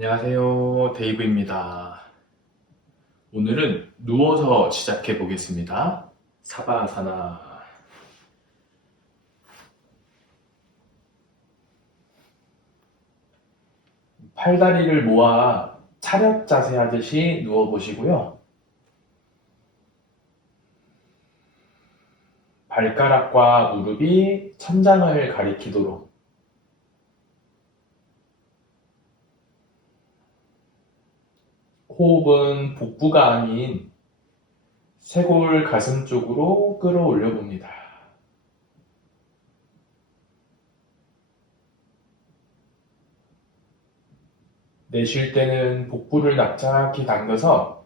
안녕하세요. 데이브입니다. 오늘은 누워서 시작해 보겠습니다. 사바아사나. 팔다리를 모아 차렷 자세 하듯이 누워 보시고요. 발가락과 무릎이 천장을 가리키도록 호흡은 복부가 아닌 쇄골 가슴 쪽으로 끌어올려 봅니다. 내쉴 때는 복부를 납작히 당겨서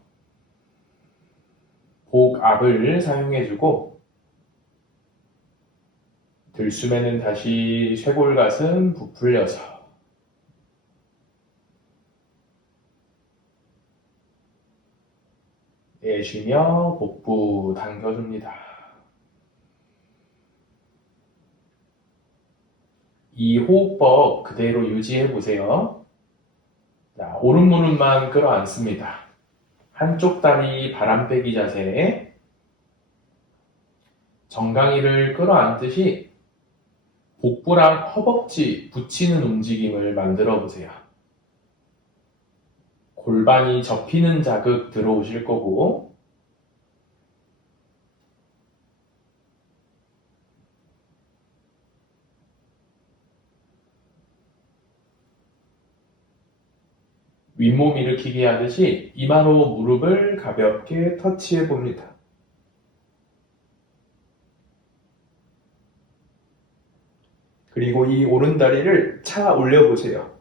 복 앞을 사용해주고 들숨에는 다시 쇄골 가슴 부풀려서 내쉬며 복부 당겨줍니다. 이 호흡법 그대로 유지해 보세요. 자, 오른 무릎만 끌어안습니다. 한쪽 다리 바람 빼기 자세, 정강이를 끌어안듯이 복부랑 허벅지 붙이는 움직임을 만들어 보세요. 골반이 접히는 자극 들어오실 거고, 윗몸 일으키기 하듯이 이마로 무릎을 가볍게 터치해 봅니다. 그리고 이 오른다리를 차 올려보세요.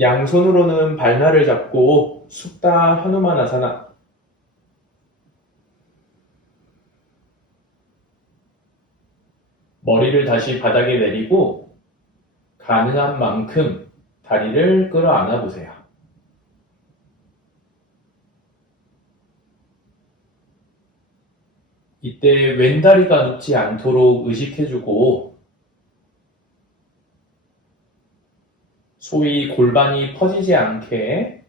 양손으로는 발날을 잡고 숙다 하누마나사나, 머리를 다시 바닥에 내리고 가능한 만큼 다리를 끌어안아 보세요. 이때 왼다리가 눕지 않도록 의식해주고, 소위 골반이 퍼지지 않게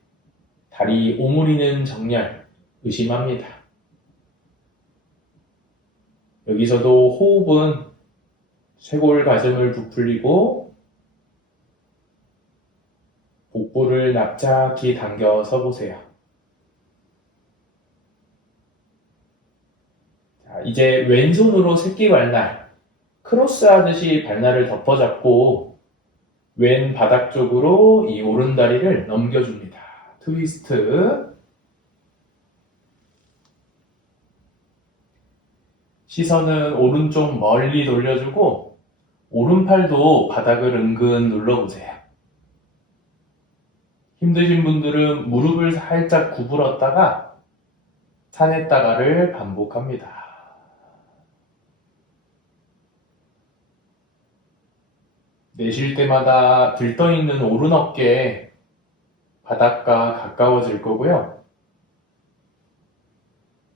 다리 오므리는 정렬 의심합니다. 여기서도 호흡은 쇄골 가슴을 부풀리고 복부를 납작히 당겨 서보세요. 자, 이제 왼손으로 새끼 발날, 크로스 하듯이 발날을 덮어잡고 왼 바닥 쪽으로 이 오른다리를 넘겨줍니다. 트위스트. 시선은 오른쪽 멀리 돌려주고 오른팔도 바닥을 은근 눌러보세요. 힘드신 분들은 무릎을 살짝 구부렀다가 산했다가를 반복합니다. 내쉴 때마다 들떠있는 오른 어깨 바닥과 가까워질 거고요.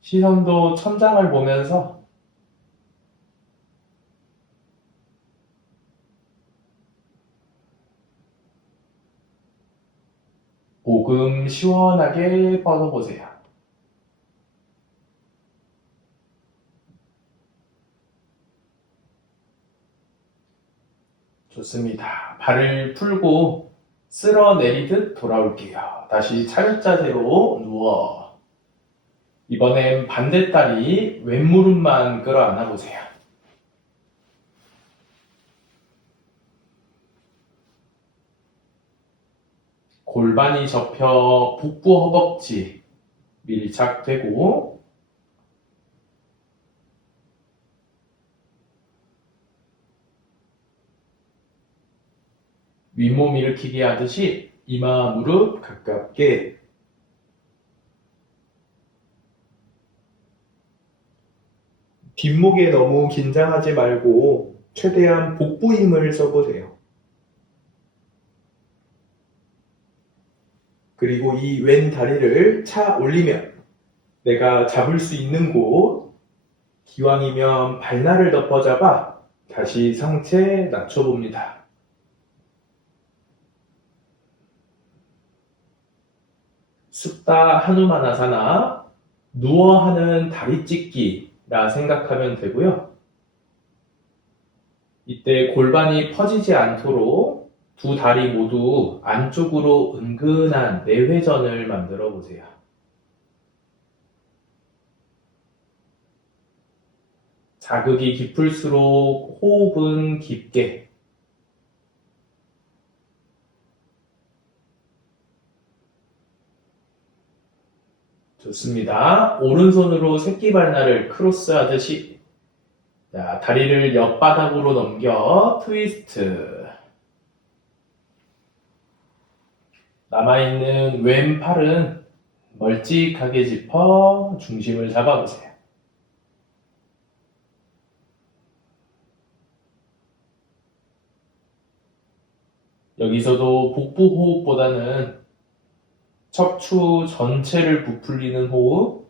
시선도 천장을 보면서 복음 시원하게 뻗어보세요. 좋습니다. 발을 풀고 쓸어내리듯 돌아올게요. 다시 차렷 자세로 누워. 이번엔 반대다리 왼무릎만 끌어안아 보세요. 골반이 접혀 복부 허벅지 밀착되고 윗몸 일으키기 하듯이 이마 무릎 가깝게 뒷목에 너무 긴장하지 말고 최대한 복부 힘을 써보세요. 그리고 이 왼 다리를 차 올리면 내가 잡을 수 있는 곳, 기왕이면 발날을 덮어잡아 다시 상체 낮춰봅니다. sup다 하누마나사나, 누워 하는 다리 찢기라 생각하면 되고요. 이때 골반이 퍼지지 않도록 두 다리 모두 안쪽으로 은근한 내회전을 만들어 보세요. 자극이 깊을수록 호흡은 깊게. 좋습니다. 오른손으로 새끼발날을 크로스하듯이, 자, 다리를 옆바닥으로 넘겨 트위스트. 남아있는 왼팔은 멀찍하게 짚어 중심을 잡아보세요. 여기서도 복부 호흡보다는 척추 전체를 부풀리는 호흡,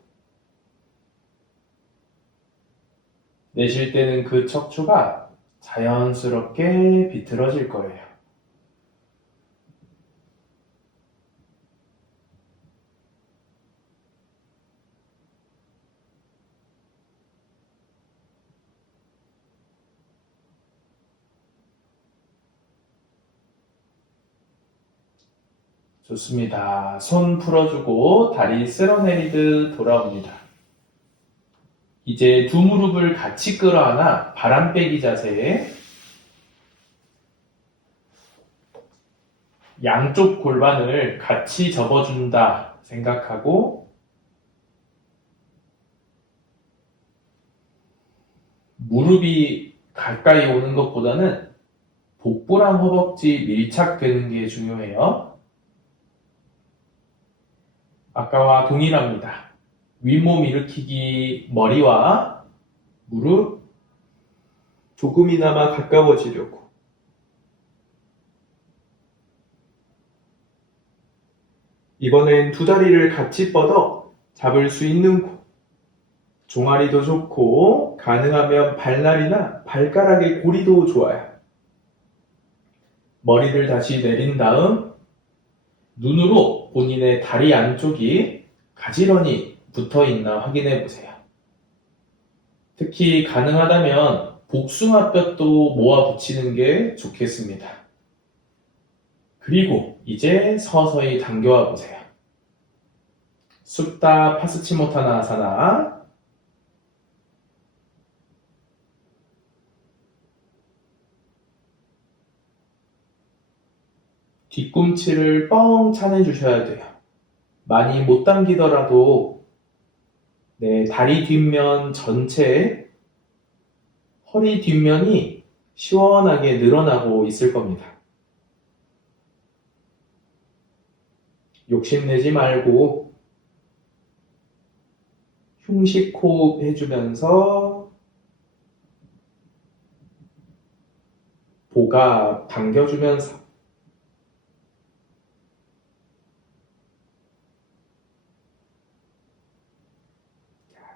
내쉴 때는 그 척추가 자연스럽게 비틀어질 거예요. 좋습니다. 손 풀어주고 다리 쓸어내리듯 돌아옵니다. 이제 두 무릎을 같이 끌어안아 바람 빼기 자세에 양쪽 골반을 같이 접어준다 생각하고 무릎이 가까이 오는 것보다는 복부랑 허벅지 밀착되는 게 중요해요. 아까와 동일합니다. 윗몸 일으키기, 머리와 무릎 조금이나마 가까워지려고. 이번엔 두 다리를 같이 뻗어 잡을 수 있는 곳. 종아리도 좋고 가능하면 발날이나 발가락의 고리도 좋아요. 머리를 다시 내린 다음 눈으로 본인의 다리 안쪽이 가지런히 붙어있나 확인해 보세요. 특히 가능하다면 복숭아뼈도 모아 붙이는 게 좋겠습니다. 그리고 이제 서서히 당겨와 보세요. supta 파스치모타나아사나. 뒤꿈치를 뻥 차내주셔야 돼요. 많이 못 당기더라도 다리 뒷면 전체에 허리 뒷면이 시원하게 늘어나고 있을 겁니다. 욕심내지 말고 흉식 호흡 해주면서 복압 당겨주면서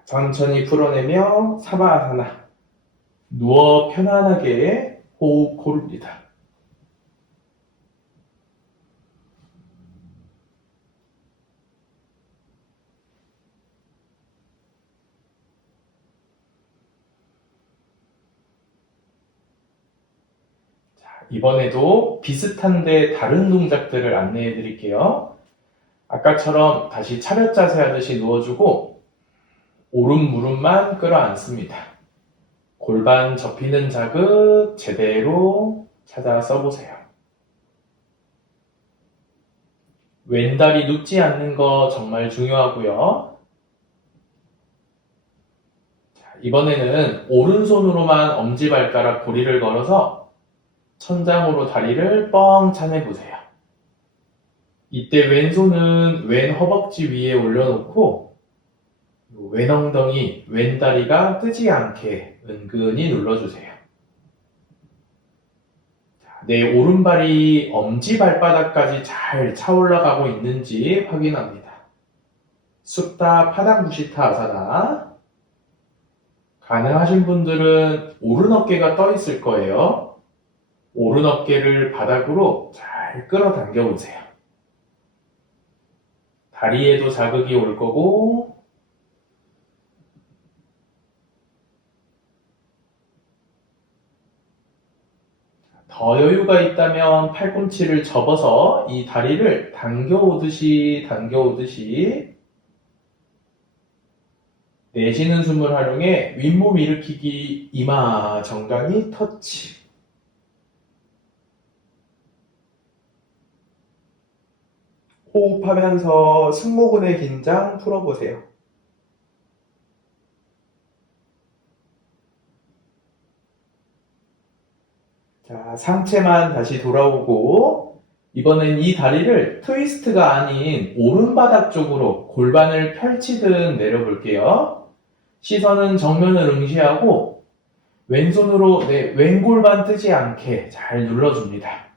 천천히 풀어내며 사바아사나. 누워 편안하게 호흡 고릅니다. 자, 이번에도 비슷한데 다른 동작들을 안내해 드릴게요. 아까처럼 다시 차렷 자세 하듯이 누워주고 오른 무릎만 끌어안습니다. 골반 접히는 자극 제대로 찾아 써보세요. 왼다리 눕지 않는 거 정말 중요하고요. 자, 이번에는 오른손으로만 엄지발가락 고리를 걸어서 천장으로 다리를 뻥 차내보세요. 이때 왼손은 왼 허벅지 위에 올려놓고 왼 엉덩이, 왼 다리가 뜨지 않게 은근히 눌러주세요. 내 오른발이 엄지발바닥까지 잘 차올라가고 있는지 확인합니다. supta 파당무시타 아사나. 가능하신 분들은 오른 어깨가 떠 있을 거예요. 오른 어깨를 바닥으로 잘 끌어당겨 보세요. 다리에도 자극이 올 거고, 더 여유가 있다면 팔꿈치를 접어서 이 다리를 당겨오듯이 내쉬는 숨을 활용해 윗몸 일으키기, 이마 정강이 터치. 호흡하면서 승모근의 긴장 풀어보세요. 자, 상체만 다시 돌아오고, 이번엔 이 다리를 트위스트가 아닌 오른바닥 쪽으로 골반을 펼치듯 내려볼게요. 시선은 정면을 응시하고, 왼손으로 내 왼골반 뜨지 않게 잘 눌러줍니다.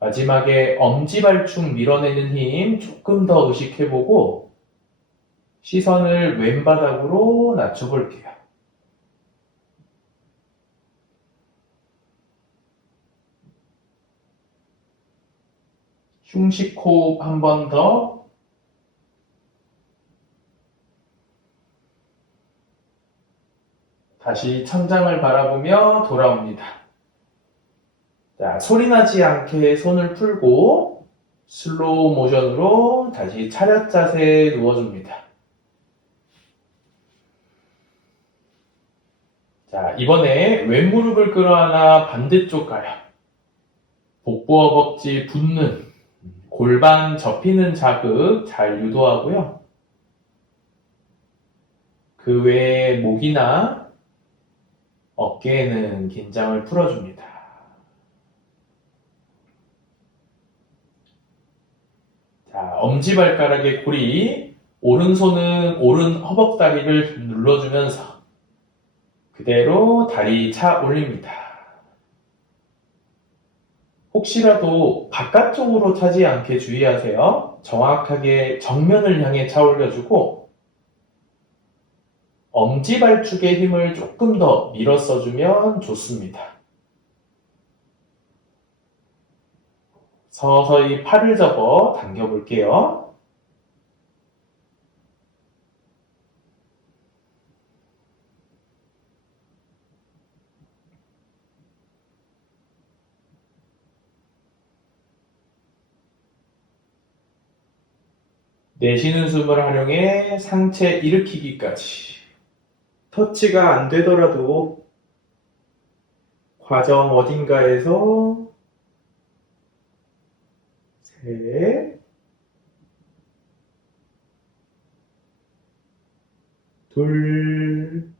마지막에 엄지발축 밀어내는 힘 조금 더 의식해보고, 시선을 왼바닥으로 낮춰볼게요. 흉식 호흡 한 번 더. 다시 천장을 바라보며 돌아옵니다. 자, 소리나지 않게 손을 풀고 슬로우 모션으로 다시 차렷 자세에 누워줍니다. 자, 이번에 왼무릎을 끌어안아 반대쪽 가요. 복부 허벅지 붙는, 골반 접히는 자극 잘 유도하고요. 그 외에 목이나 어깨에는 긴장을 풀어줍니다. 자, 엄지발가락의 고리, 오른손은 오른 허벅다리를 눌러주면서 그대로 다리 차 올립니다. 혹시라도 바깥쪽으로 차지 않게 주의하세요. 정확하게 정면을 향해 차 올려주고 엄지발축의 힘을 조금 더 밀어 써주면 좋습니다. 서서히 팔을 접어 당겨볼게요. 내쉬는 숨을 활용해 상체 일으키기까지. 터치가 안 되더라도 과정 어딘가에서 셋, 둘,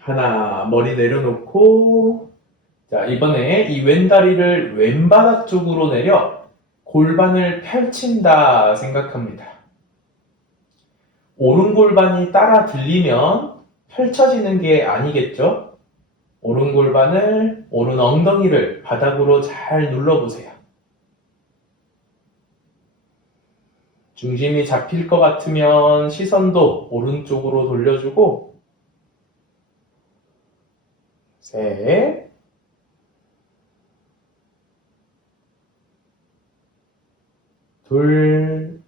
하나, 머리 내려놓고, 자, 이번에 이 왼다리를 왼바닥 쪽으로 내려 골반을 펼친다 생각합니다. 오른 골반이 따라 들리면 펼쳐지는 게 아니겠죠? 오른 골반을, 오른 엉덩이를 바닥으로 잘 눌러보세요. 중심이 잡힐 것 같으면 시선도 오른쪽으로 돌려주고, 셋, 둘,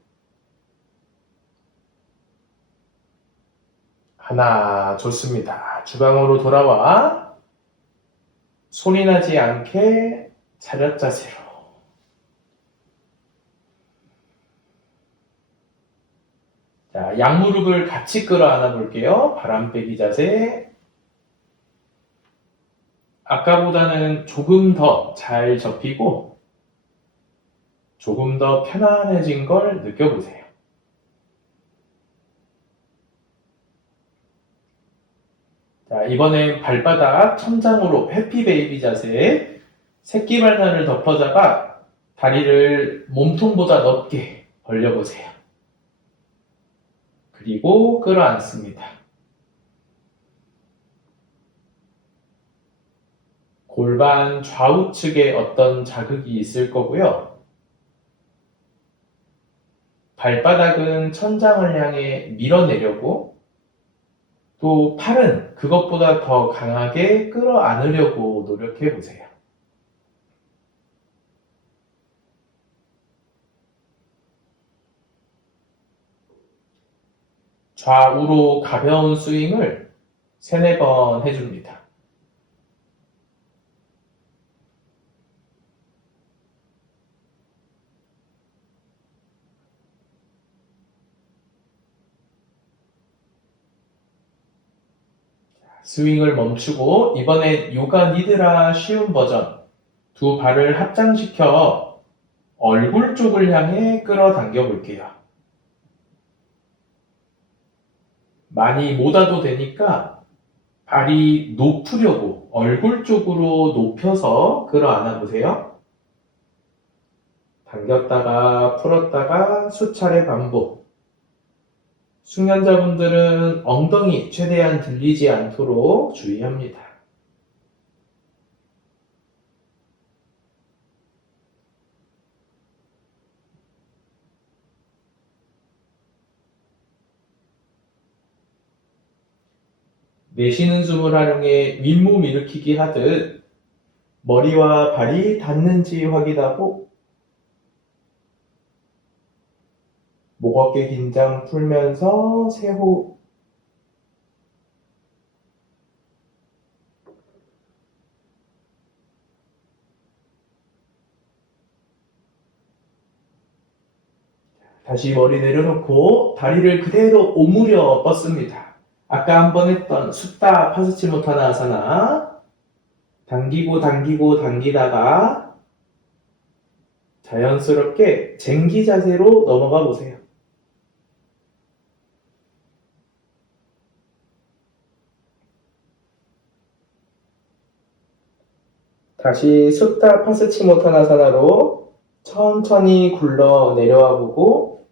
하나. 좋습니다. 주방으로 돌아와 소리 나지 않게 차렷 자세로. 자, 양무릎을 같이 끌어안아 볼게요. 바람 빼기 자세. 아까보다는 조금 더 잘 접히고 조금 더 편안해진 걸 느껴보세요. 자, 이번엔 발바닥 천장으로 해피 베이비 자세. 새끼발날을 덮어잡아 다리를 몸통보다 넓게 벌려보세요. 그리고 끌어안습니다. 골반 좌우측에 어떤 자극이 있을 거고요. 발바닥은 천장을 향해 밀어내려고 또 팔은 그것보다 더 강하게 끌어안으려고 노력해 보세요. 좌우로 가벼운 스윙을 3, 4번 해줍니다. 스윙을 멈추고 이번엔 요가 니드라 쉬운 버전. 두 발을 합장시켜 얼굴 쪽을 향해 끌어당겨 볼게요. 많이 못 와도 되니까 발이 높으려고 얼굴 쪽으로 높여서 끌어안아 보세요. 당겼다가 풀었다가 수차례 반복. 숙련자분들은 엉덩이 최대한 들리지 않도록 주의합니다. 내쉬는 숨을 활용해 윗몸 일으키기 하듯 머리와 발이 닿는지 확인하고 목 어깨 긴장 풀면서 세호. 다시 머리 내려놓고 다리를 그대로 오므려 뻗습니다. 아까 한번 했던 숫다 파스치모타나아사나 당기고 당기고 당기다가 자연스럽게 쟁기 자세로 넘어가 보세요. 다시 숫다 파스치모타나사나로 천천히 굴러 내려와 보고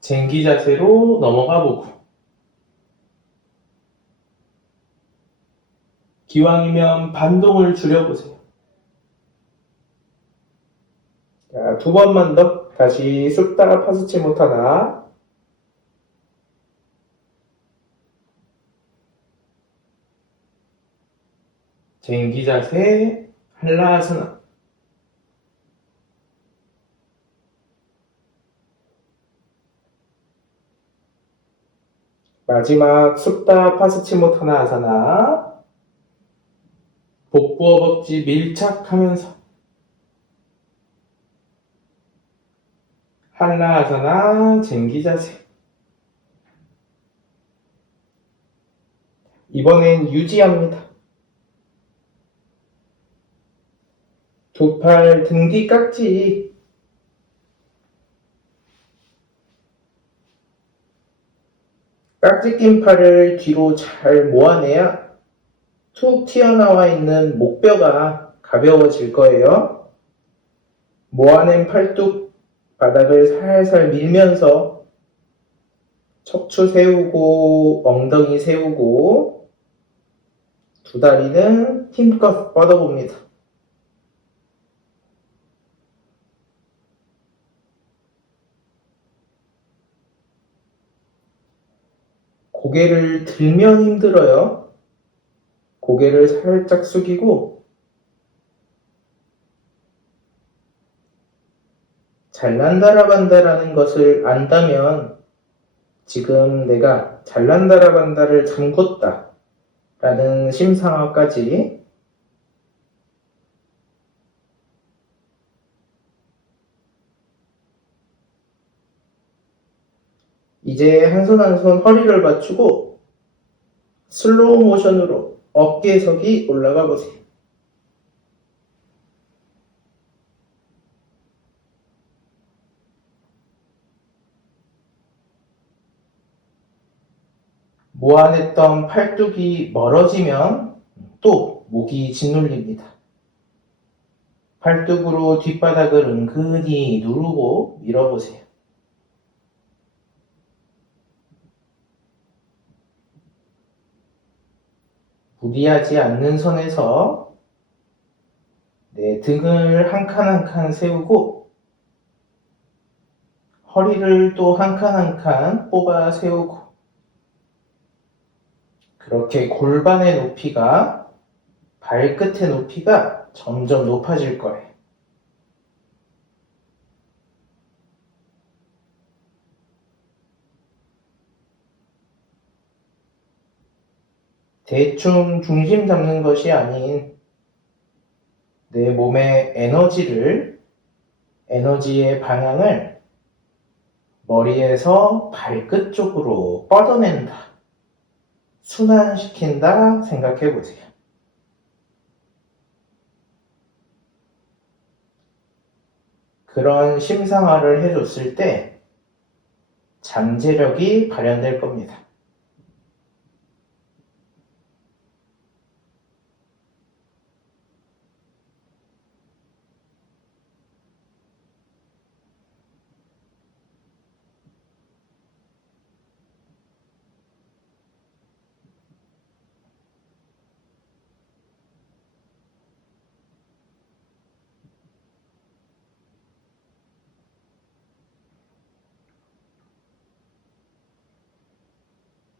쟁기 자세로 넘어가 보고 기왕이면 반동을 줄여보세요. 자, 2번만 더. 다시 숫다 파스치모타나 쟁기 자세 한라아스나. 마지막 숫다 파스치모타나 아사나. 복부 허벅지 밀착하면서 한라아사나 쟁기 자세. 이번엔 유지합니다. 두 팔 등 뒤 깍지. 깍지 낀 팔을 뒤로 잘 모아내야 툭 튀어나와 있는 목뼈가 가벼워질 거예요. 모아낸 팔뚝 바닥을 살살 밀면서 척추 세우고 엉덩이 세우고 두 다리는 힘껏 뻗어봅니다. 고개를 들면 힘들어요. 고개를 살짝 숙이고 잘난다라반다라는 것을 안다면 지금 내가 잘난다라반다를 잠궜다 라는 심상어까지 이제 한 손 한 손 허리를 받치고 슬로우 모션으로 어깨석이 올라가 보세요. 모아냈던 팔뚝이 멀어지면 또 목이 짓눌립니다. 팔뚝으로 뒷바닥을 은근히 누르고 밀어보세요. 무리하지 않는 선에서 내 등을 한 칸 한 칸 세우고 허리를 또 한 칸 한 칸 뽑아 세우고, 그렇게 골반의 높이가, 발끝의 높이가 점점 높아질 거예요. 대충 중심 잡는 것이 아닌 내 몸의 에너지의 방향을 머리에서 발끝 쪽으로 뻗어낸다, 순환시킨다 생각해 보세요. 그런 심상화를 해줬을 때 잠재력이 발현될 겁니다.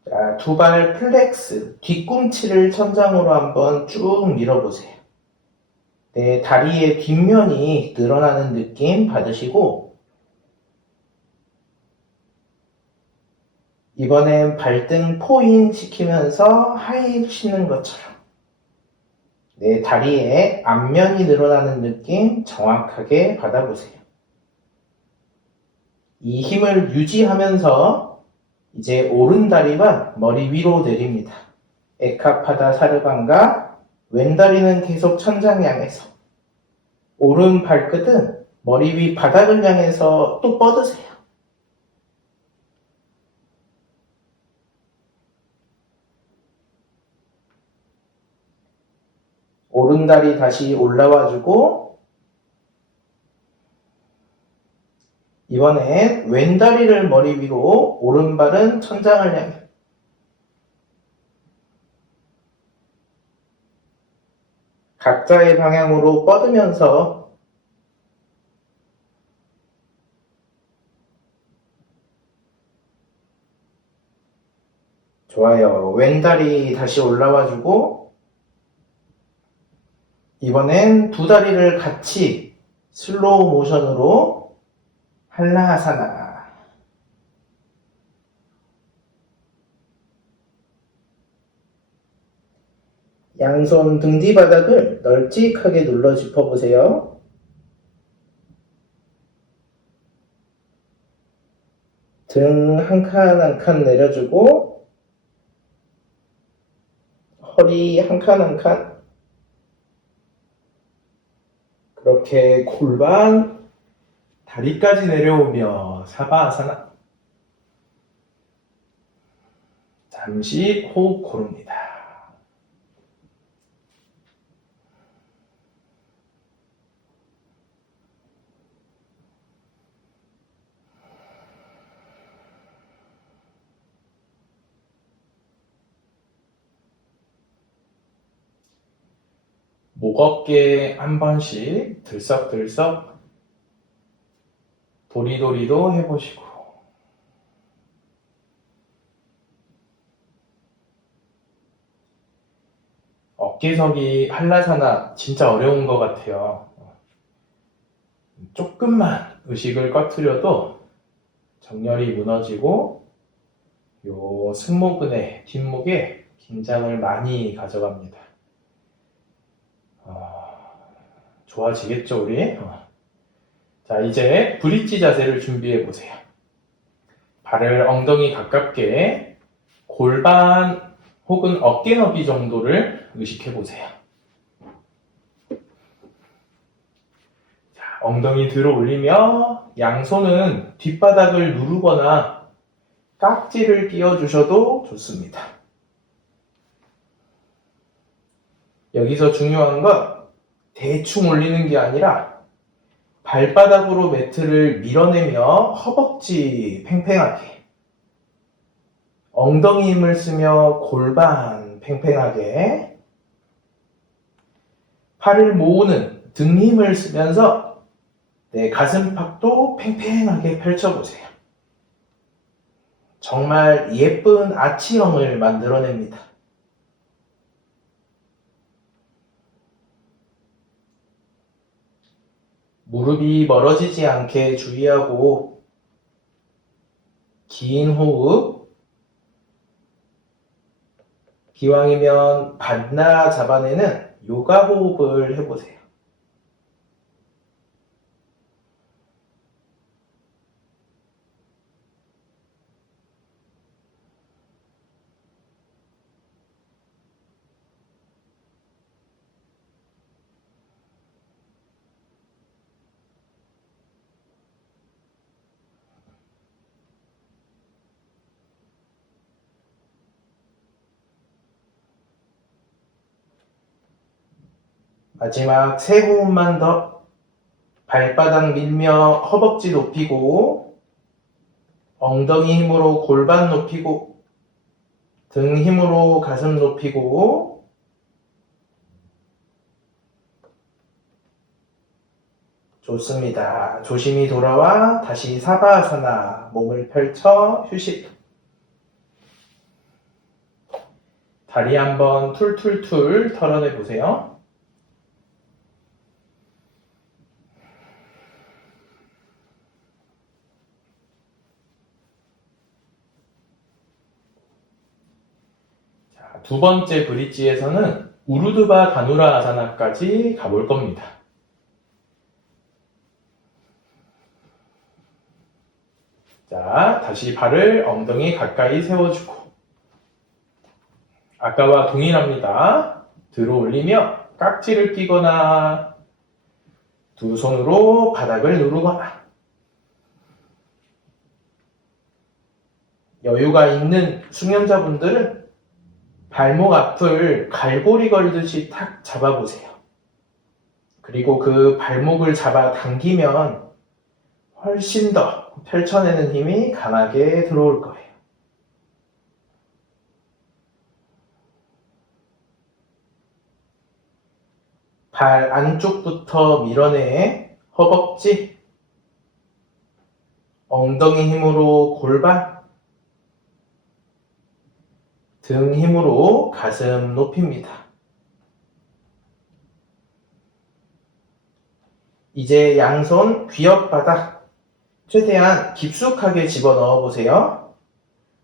자, 두 발 플렉스, 뒤꿈치를 천장으로 한번 쭉 밀어보세요. 내 다리의 뒷면이 늘어나는 느낌 받으시고, 이번엔 발등 포인 시키면서 하이 치는 것처럼 내 다리의 앞면이 늘어나는 느낌 정확하게 받아보세요. 이 힘을 유지하면서 이제 오른다리만 머리 위로 내립니다. 에카파다 사르반가, 왼다리는 계속 천장 향해서, 오른 발끝은 머리 위 바닥을 향해서 또 뻗으세요. 오른다리 다시 올라와주고, 이번엔 왼다리를 머리 위로, 오른발은 천장을 향해. 각자의 방향으로 뻗으면서 좋아요. 왼다리 다시 올라와주고, 이번엔 두 다리를 같이 슬로우 모션으로 한라하사나. 양손 등 뒤 바닥을 널찍하게 눌러 짚어보세요. 등 한 칸 한 칸 내려주고, 허리 한 칸 한 칸. 그렇게 골반, 다리까지 내려오며 사바아사나. 잠시 호흡 고릅니다. 목 어깨 한 번씩 들썩들썩 도리도리도 해보시고, 어깨석이 한라사나 진짜 어려운 것 같아요. 조금만 의식을 꺼트려도 정렬이 무너지고 요 승모근의 뒷목에 긴장을 많이 가져갑니다. 좋아지겠죠, 우리? 자, 이제 브릿지 자세를 준비해 보세요. 발을 엉덩이 가깝게 골반 혹은 어깨 너비 정도를 의식해 보세요. 자, 엉덩이 들어 올리며 양손은 뒷바닥을 누르거나 깍지를 끼워주셔도 좋습니다. 여기서 중요한 건 대충 올리는 게 아니라 발바닥으로 매트를 밀어내며 허벅지 팽팽하게, 엉덩이 힘을 쓰며 골반 팽팽하게, 팔을 모으는 등 힘을 쓰면서 내 가슴팍도 팽팽하게 펼쳐보세요. 정말 예쁜 아치형을 만들어냅니다. 무릎이 멀어지지 않게 주의하고 긴 호흡, 기왕이면 반나 잡아내는 요가 호흡을 해보세요. 마지막 3호흡만 더. 발바닥 밀며 허벅지 높이고, 엉덩이 힘으로 골반 높이고, 등 힘으로 가슴 높이고, 좋습니다. 조심히 돌아와 다시 사바아사나, 몸을 펼쳐 휴식. 다리 한번 툴툴툴 털어내 보세요. 자, 두 번째 브릿지에서는 우르드바 다누라 아사나까지 가볼 겁니다. 자, 다시 발을 엉덩이 가까이 세워주고, 아까와 동일합니다. 들어 올리며 깍지를 끼거나 두 손으로 바닥을 누르거나, 여유가 있는 수면자분들은 발목 앞을 갈고리 걸듯이 탁 잡아보세요. 그리고 그 발목을 잡아 당기면 훨씬 더 펼쳐내는 힘이 강하게 들어올 거예요. 발 안쪽부터 밀어내 허벅지, 엉덩이 힘으로 골반, 등 힘으로 가슴 높입니다. 이제 양손 귀엽바닥 최대한 깊숙하게 집어넣어 보세요.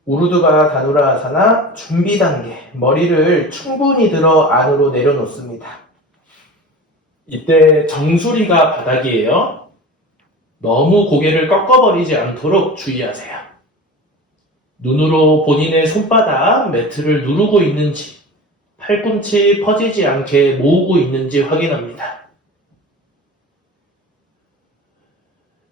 우르드바 다누라 아사나 준비 단계, 머리를 충분히 들어 안으로 내려놓습니다. 이때 정수리가 바닥이에요. 너무 고개를 꺾어버리지 않도록 주의하세요. 눈으로 본인의 손바닥 매트를 누르고 있는지, 팔꿈치 퍼지지 않게 모으고 있는지 확인합니다.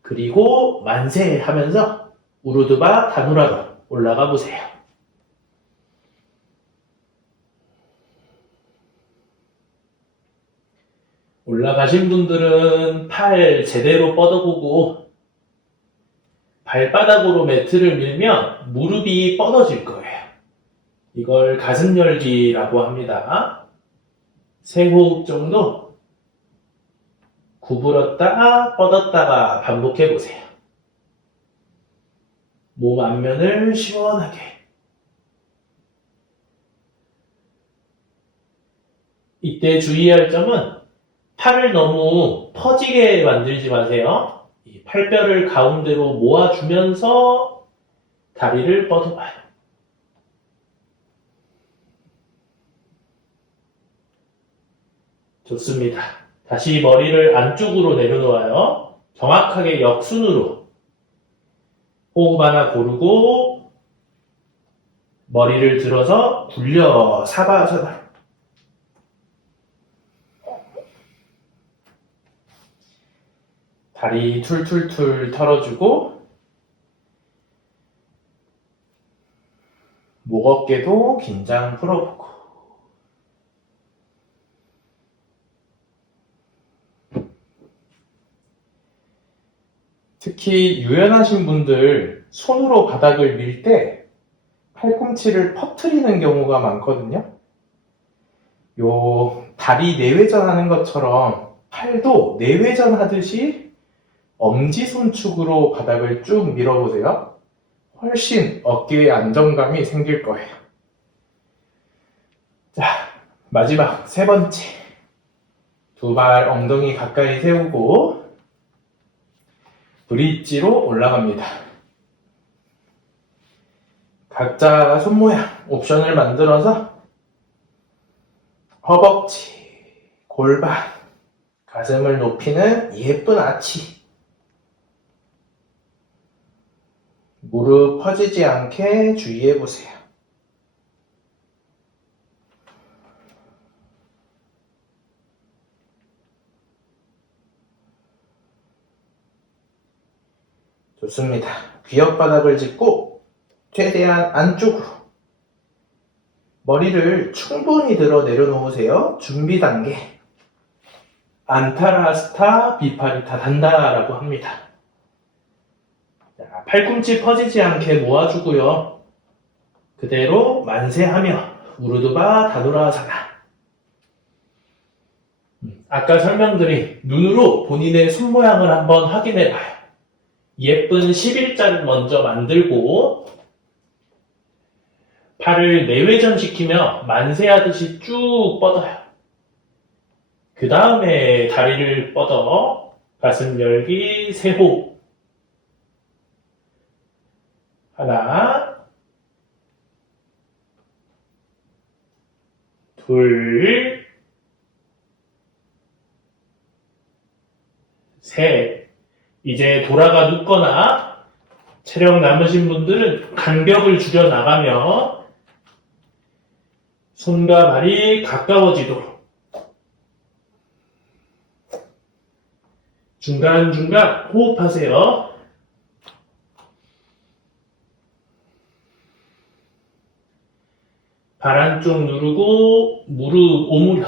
그리고 만세 하면서 우르드바 다누라로 올라가 보세요. 올라가신 분들은 팔 제대로 뻗어보고 발바닥으로 매트를 밀면 무릎이 뻗어질 거예요. 이걸 가슴 열기라고 합니다. 3호흡 정도 구부렸다가 뻗었다가 반복해 보세요. 몸 앞면을 시원하게. 이때 주의할 점은 팔을 너무 퍼지게 만들지 마세요. 이 팔뼈를 가운데로 모아주면서 다리를 뻗어봐요. 좋습니다. 다시 머리를 안쪽으로 내려놓아요. 정확하게 역순으로 호흡 하나 고르고 머리를 들어서 굴려 사바아사나. 다리 툴툴툴 털어주고 목 어깨도 긴장 풀어보고, 특히 유연하신 분들 손으로 바닥을 밀 때 팔꿈치를 퍼트리는 경우가 많거든요. 요 다리 내외전 하는 것처럼 팔도 내외전 하듯이 엄지손축으로 바닥을 쭉 밀어보세요. 훨씬 어깨에 안정감이 생길 거예요. 자, 마지막 세 번째. 두 발 엉덩이 가까이 세우고 브릿지로 올라갑니다. 각자 손 모양 옵션을 만들어서 허벅지, 골반, 가슴을 높이는 예쁜 아치. 무릎 퍼지지 않게 주의해 보세요. 좋습니다. 귀엽바닥을 짚고 최대한 안쪽으로 머리를 충분히 들어 내려놓으세요. 준비 단계. 안타라스타 비파리타 단다라고 합니다. 자, 팔꿈치 퍼지지 않게 모아주고요. 그대로 만세하며 우르두바 다누라아사나. 아까 설명드린 눈으로 본인의 손 모양을 한번 확인해봐요. 예쁜 11자를 먼저 만들고 팔을 내외전시키며 만세하듯이 쭉 뻗어요. 그 다음에 다리를 뻗어 가슴 열기 세호흡. 하나, 둘, 셋. 이제 돌아가 눕거나 체력 남으신 분들은 간격을 줄여 나가며 손과 발이 가까워지도록 중간중간 호흡하세요. 발 한쪽 누르고 무릎 오므려.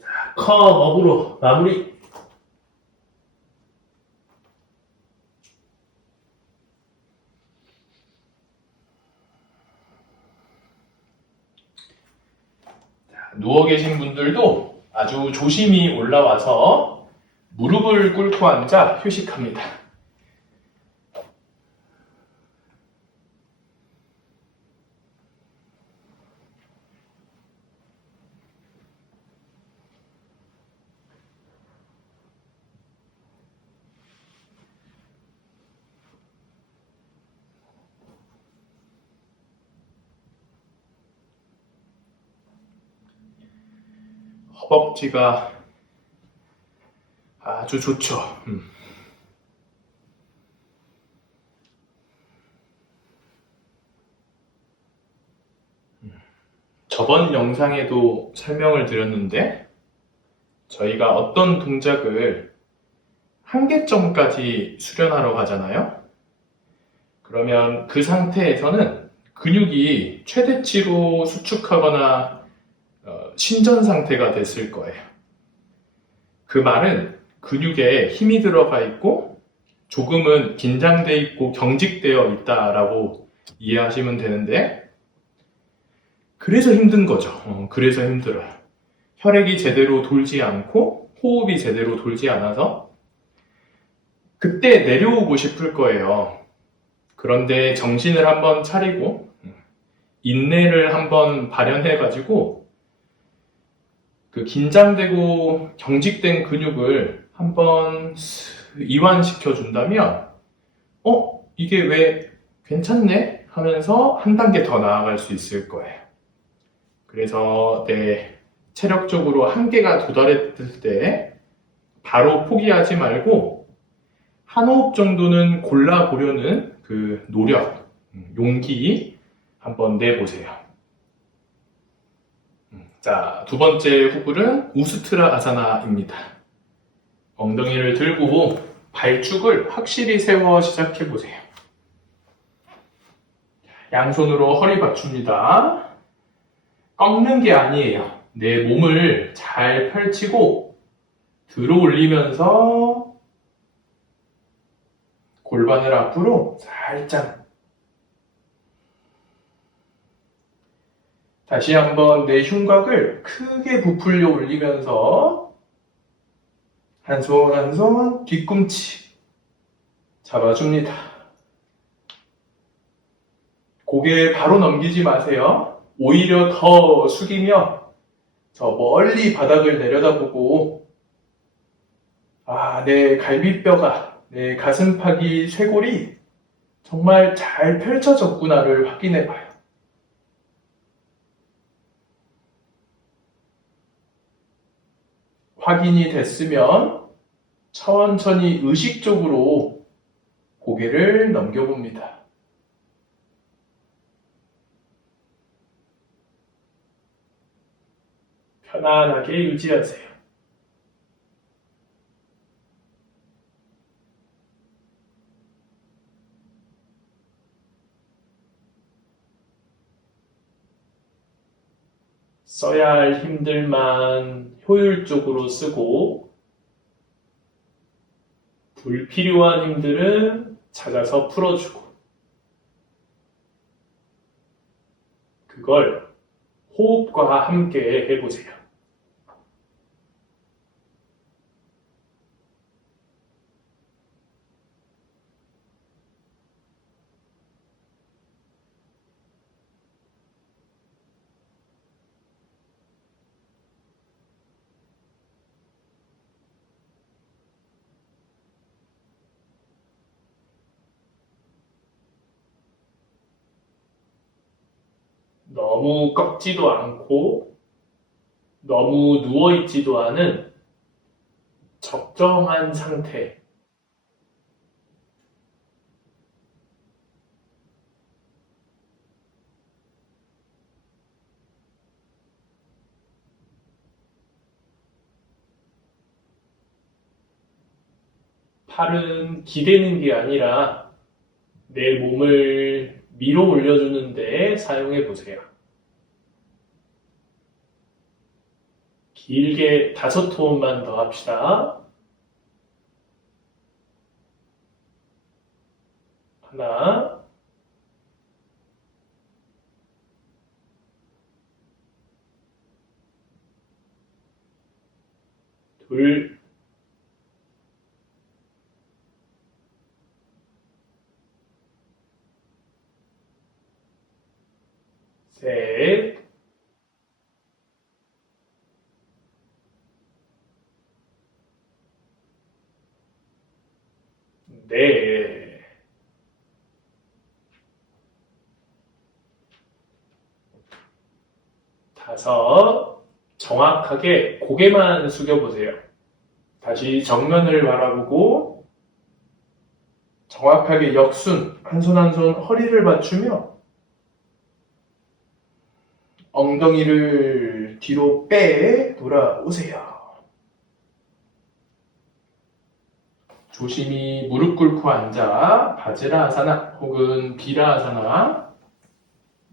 자, 컵업으로 마무리. 누워 계신 분들도 아주 조심히 올라와서 무릎을 꿇고 앉아 휴식합니다. 허벅지가 아주 좋죠. 저번 영상에도 설명을 드렸는데 저희가 어떤 동작을 한계점까지 수련하러 가잖아요. 그러면 그 상태에서는 근육이 최대치로 수축하거나 신전 상태가 됐을 거예요. 그 말은 근육에 힘이 들어가 있고 조금은 긴장돼 있고 경직되어 있다라고 이해하시면 되는데 그래서 힘든 거죠. 그래서 힘들어요. 혈액이 제대로 돌지 않고 호흡이 제대로 돌지 않아서 그때 내려오고 싶을 거예요. 그런데 정신을 한번 차리고 인내를 한번 발현해가지고 그 긴장되고 경직된 근육을 한번 이완시켜 준다면 이게 왜 괜찮네? 하면서 한 단계 더 나아갈 수 있을 거예요. 그래서 체력적으로 한계가 도달했을 때 바로 포기하지 말고 한 호흡 정도는 골라보려는 그 노력, 용기 한번 내보세요. 자, 두 번째 후불은 우스트라 아사나입니다. 엉덩이를 들고 발축을 확실히 세워 시작해보세요. 양손으로 허리 받칩니다. 꺾는 게 아니에요. 내 몸을 잘 펼치고 들어 올리면서 골반을 앞으로 살짝 다시 한번 내 흉곽을 크게 부풀려 올리면서 한 손 한 손 뒤꿈치 잡아줍니다. 고개 바로 넘기지 마세요. 오히려 더 숙이며 저 멀리 바닥을 내려다보고 내 갈비뼈가, 내 가슴팍이, 쇄골이 정말 잘 펼쳐졌구나를 확인해 봐요. 확인이 됐으면 천천히 의식적으로 고개를 넘겨봅니다. 편안하게 유지하세요. 써야 할 힘들만 효율적으로 쓰고 불필요한 힘들은 찾아서 풀어주고 그걸 호흡과 함께 해보세요. 너무 꺾지도 않고 너무 누워있지도 않은 적정한 상태. 팔은 기대는 게 아니라 내 몸을 밀어 올려주는 데 사용해 보세요. 길게 5호흡만 더 합시다. 하나, 둘, 셋, 넷. 다섯, 정확하게 고개만 숙여보세요. 다시 정면을 바라보고 정확하게 역순, 한 손 한 손 허리를 맞추며 엉덩이를 뒤로 빼 돌아오세요. 조심히 무릎 꿇고 앉아 바지라아사나 혹은 비라아사나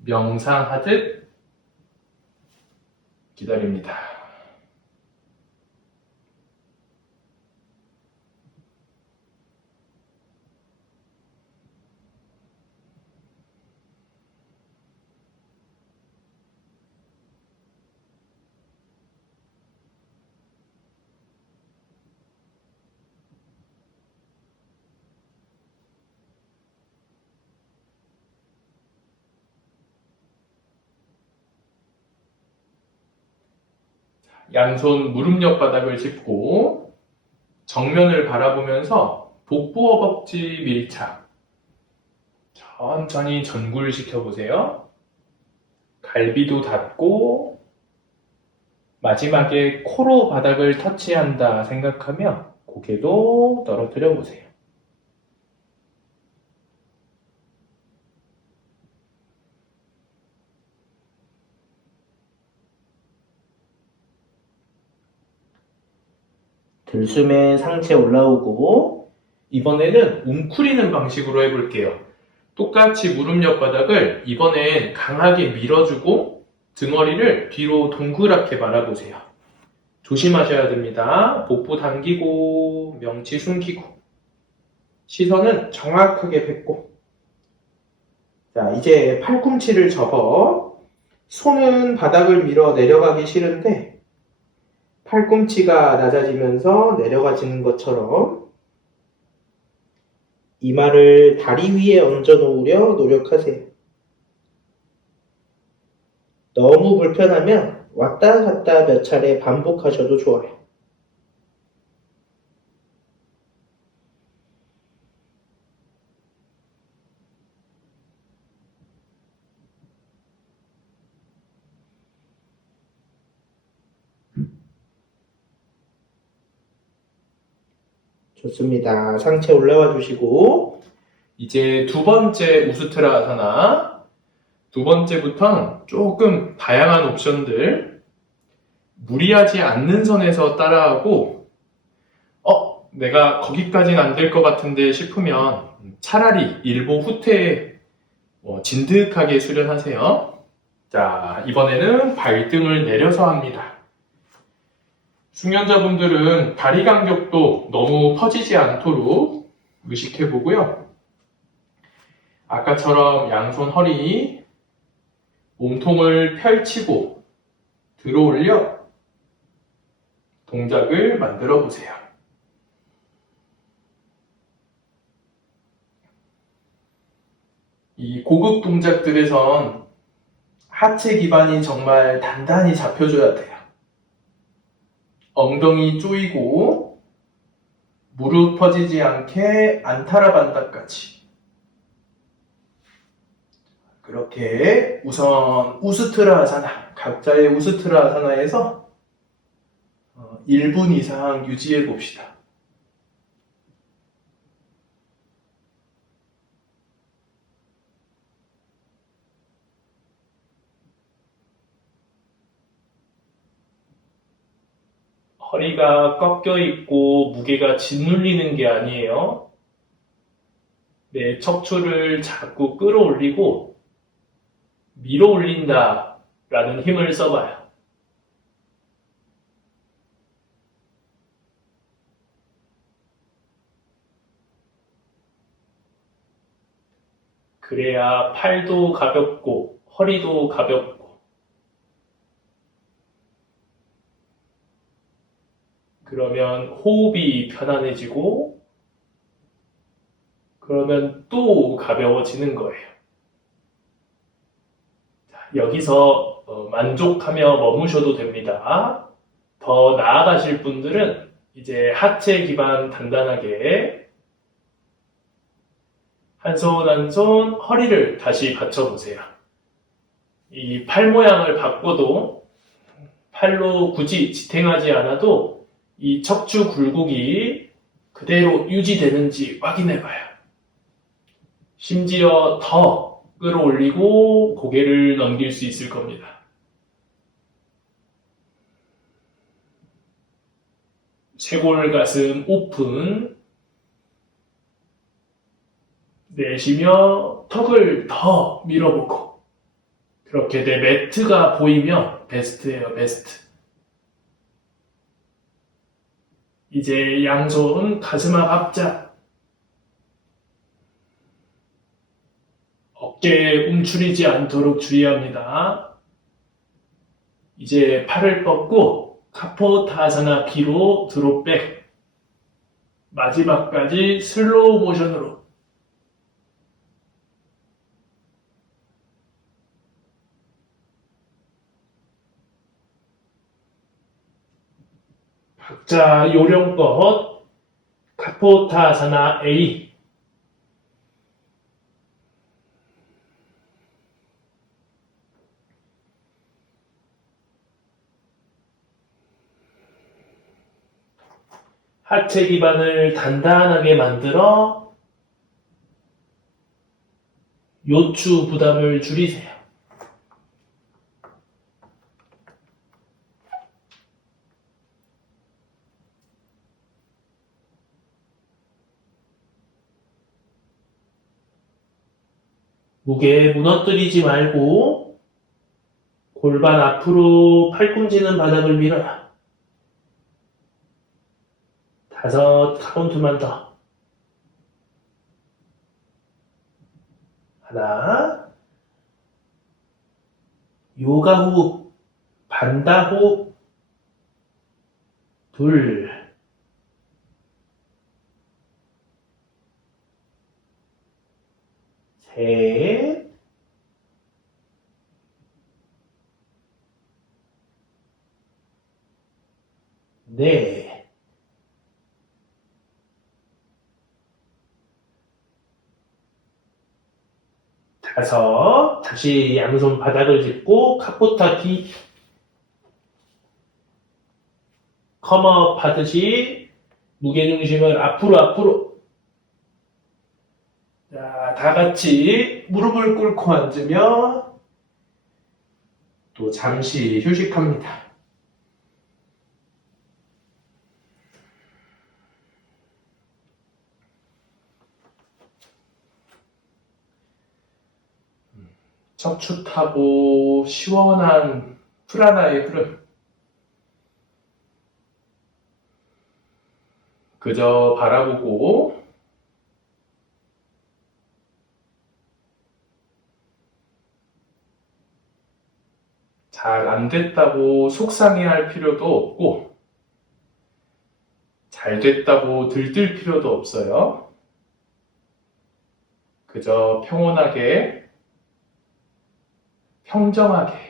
명상하듯 기다립니다. 양손 무릎 옆 바닥을 짚고 정면을 바라보면서 복부 허벅지 밀착. 천천히 전굴 시켜보세요. 갈비도 닫고 마지막에 코로 바닥을 터치한다 생각하며 고개도 떨어뜨려 보세요. 들숨에 상체 올라오고 이번에는 웅크리는 방식으로 해볼게요. 똑같이 무릎 옆 바닥을 이번엔 강하게 밀어주고 등허리를 뒤로 동그랗게 말아보세요. 조심하셔야 됩니다. 복부 당기고 명치 숨기고 시선은 정확하게 뱉고 자, 이제 팔꿈치를 접어 손은 바닥을 밀어 내려가기 싫은데 팔꿈치가 낮아지면서 내려가지는 것처럼 이마를 다리 위에 얹어 놓으려 노력하세요. 너무 불편하면 왔다 갔다 몇 차례 반복하셔도 좋아요. 좋습니다. 상체 올라와 주시고 이제 두 번째 우스트라사나, 두 번째부터는 조금 다양한 옵션들, 무리하지 않는 선에서 따라하고, 내가 거기까지는 안 될 것 같은데 싶으면 차라리 일보 후퇴에 진득하게 수련하세요. 자, 이번에는 발등을 내려서 합니다. 숙련자분들은 다리 간격도 너무 퍼지지 않도록 의식해 보고요. 아까처럼 양손 허리, 몸통을 펼치고 들어 올려 동작을 만들어 보세요. 이 고급 동작들에선 하체 기반이 정말 단단히 잡혀줘야 돼요. 엉덩이 조이고 무릎 퍼지지 않게 안타라반다까지. 그렇게 우선 우스트라사나, 각자의 우스트라사나에서 1분 이상 유지해 봅시다. 허리가 꺾여 있고 무게가 짓눌리는 게 아니에요. 내 척추를 자꾸 끌어올리고 밀어 올린다 라는 힘을 써봐요. 그래야 팔도 가볍고 허리도 가볍고, 그러면 호흡이 편안해지고, 그러면 또 가벼워지는 거예요. 여기서 만족하며 머무셔도 됩니다. 더 나아가실 분들은 이제 하체 기반 단단하게 한 손 한 손 허리를 다시 받쳐보세요. 이 팔 모양을 바꿔도 팔로 굳이 지탱하지 않아도 이 척추 굴곡이 그대로 유지되는지 확인해봐요. 심지어 더 끌어올리고 고개를 넘길 수 있을 겁니다. 쇄골 가슴 오픈, 내쉬며 턱을 더 밀어보고, 그렇게 내 매트가 보이면 베스트예요, 베스트. 이제 양손 가슴 앞 앞자, 어깨에 움츠리지 않도록 주의합니다. 이제 팔을 뻗고 카포타사나 비로 드롭백, 마지막까지 슬로우 모션으로. 각자 요령껏 카포타사나 A, 하체 기반을 단단하게 만들어 요추 부담을 줄이세요. 무게 무너뜨리지 말고 골반 앞으로 팔꿈치는 바닥을 밀어요. 5 카운트만 더. 하나, 요가 호흡, 반다 호흡, 둘, 셋, 네. 다섯. 다시 양손 바닥을 짚고 카포타 D. 컴업 하듯이 무게중심을 앞으로. 자, 다 같이 무릎을 꿇고 앉으면 또 잠시 휴식합니다. 척추 타고 시원한 프라나의 흐름. 그저 바라보고 잘 안 됐다고 속상해할 필요도 없고 잘 됐다고 들뜰 필요도 없어요. 그저 평온하게, 평정하게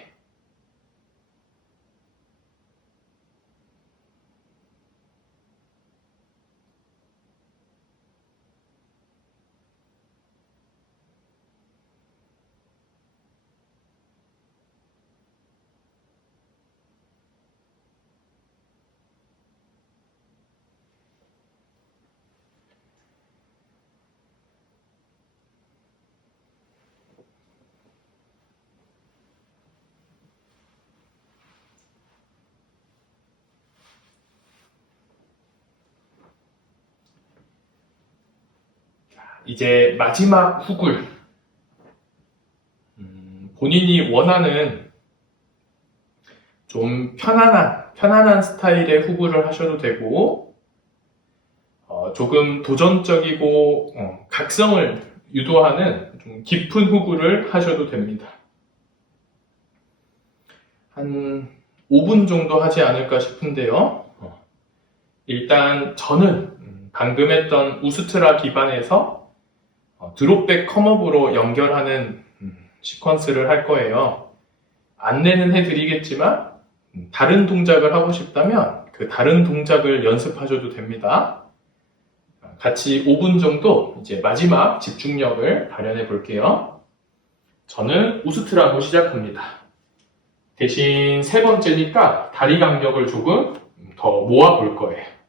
이제 마지막 훅을 본인이 원하는 좀 편안한 스타일의 훅을 하셔도 되고 조금 도전적이고 각성을 유도하는 좀 깊은 훅을 하셔도 됩니다. 한 5분 정도 하지 않을까 싶은데요. 일단 저는 방금 했던 우스트라 기반에서 드롭백 컴업으로 연결하는 시퀀스를 할 거예요. 안내는 해드리겠지만 다른 동작을 하고 싶다면 그 다른 동작을 연습하셔도 됩니다. 같이 5분 정도 이제 마지막 집중력을 발현해 볼게요. 저는 우스트라로 시작합니다. 대신 세 번째니까 다리 간격을 조금 더 모아 볼 거예요.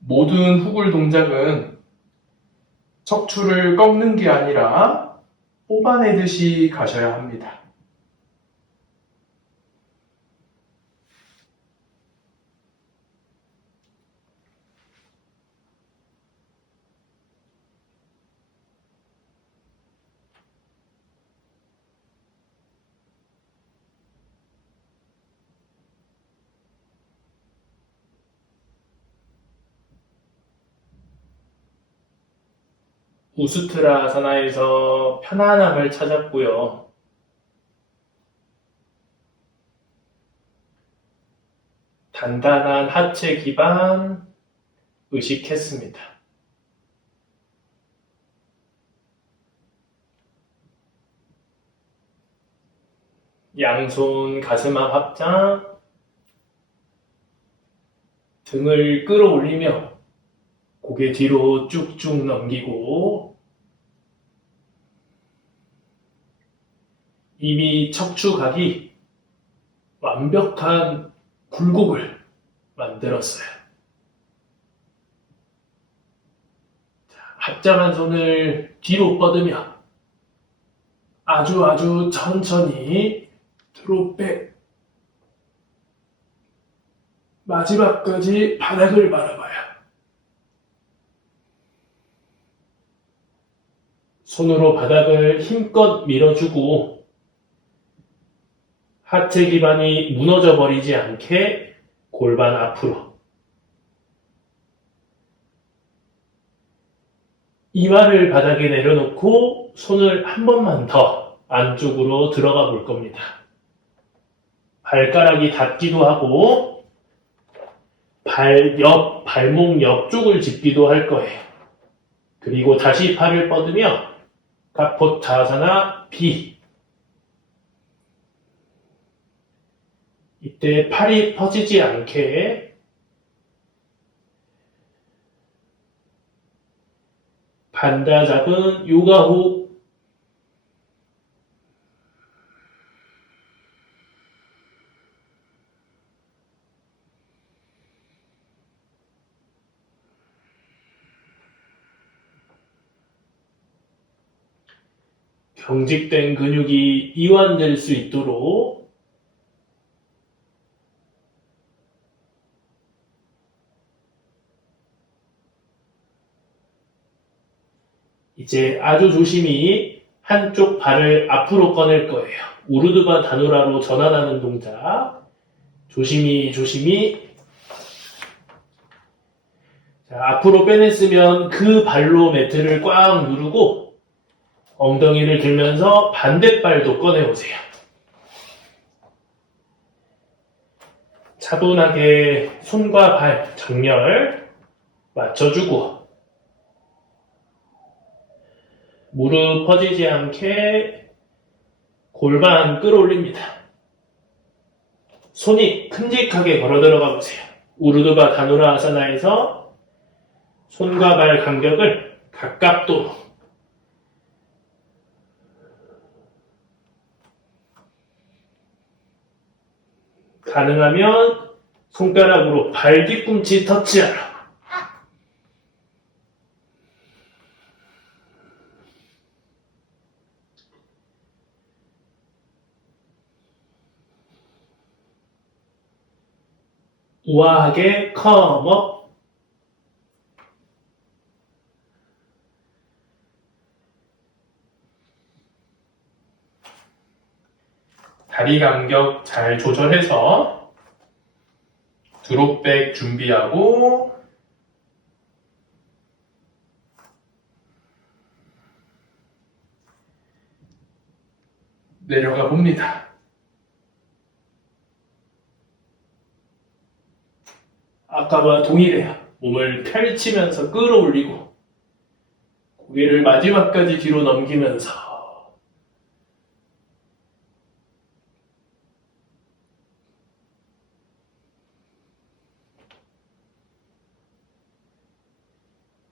모든 후굴 동작은 척추를 꺾는 게 아니라 뽑아내듯이 가셔야 합니다. 우스트라사나에서 편안함을 찾았고요. 단단한 하체 기반 의식했습니다. 양손 가슴 앞 합장, 등을 끌어올리며 고개 뒤로 쭉쭉 넘기고 이미 척추각이 완벽한 굴곡을 만들었어요. 합장한 손을 뒤로 뻗으며 아주 천천히 드롭백 마지막까지 바닥을 바라봐요. 손으로 바닥을 힘껏 밀어주고 하체 기반이 무너져 버리지 않게 골반 앞으로. 이마를 바닥에 내려놓고 손을 한 번만 더 안쪽으로 들어가 볼 겁니다. 발가락이 닿기도 하고 발목 옆쪽을 짚기도 할 거예요. 그리고 다시 팔을 뻗으며 다포타사나 비. 이때 팔이 퍼지지 않게 반다 잡은 요가 호흡. 경직된 근육이 이완될 수 있도록 이제 아주 조심히 한쪽 발을 앞으로 꺼낼 거예요. 우르드바 다누라로 전환하는 동작. 조심히 조심히. 자, 앞으로 빼냈으면 그 발로 매트를 꽉 누르고 엉덩이를 들면서 반대발도 꺼내오세요. 차분하게 손과 발 정렬 맞춰주고 무릎 퍼지지 않게 골반 끌어올립니다. 손이 큼직하게 걸어 들어가 보세요. 우르드바 다누라 아사나에서 손과 발 간격을 가깝도록 가능하면 손가락으로 발 뒤꿈치 터치하라. 우아하게 컴업. 다리 간격 잘 조절해서 드롭백 준비하고 내려가 봅니다. 아까와 동일해요. 몸을 펼치면서 끌어올리고 고개를 마지막까지 뒤로 넘기면서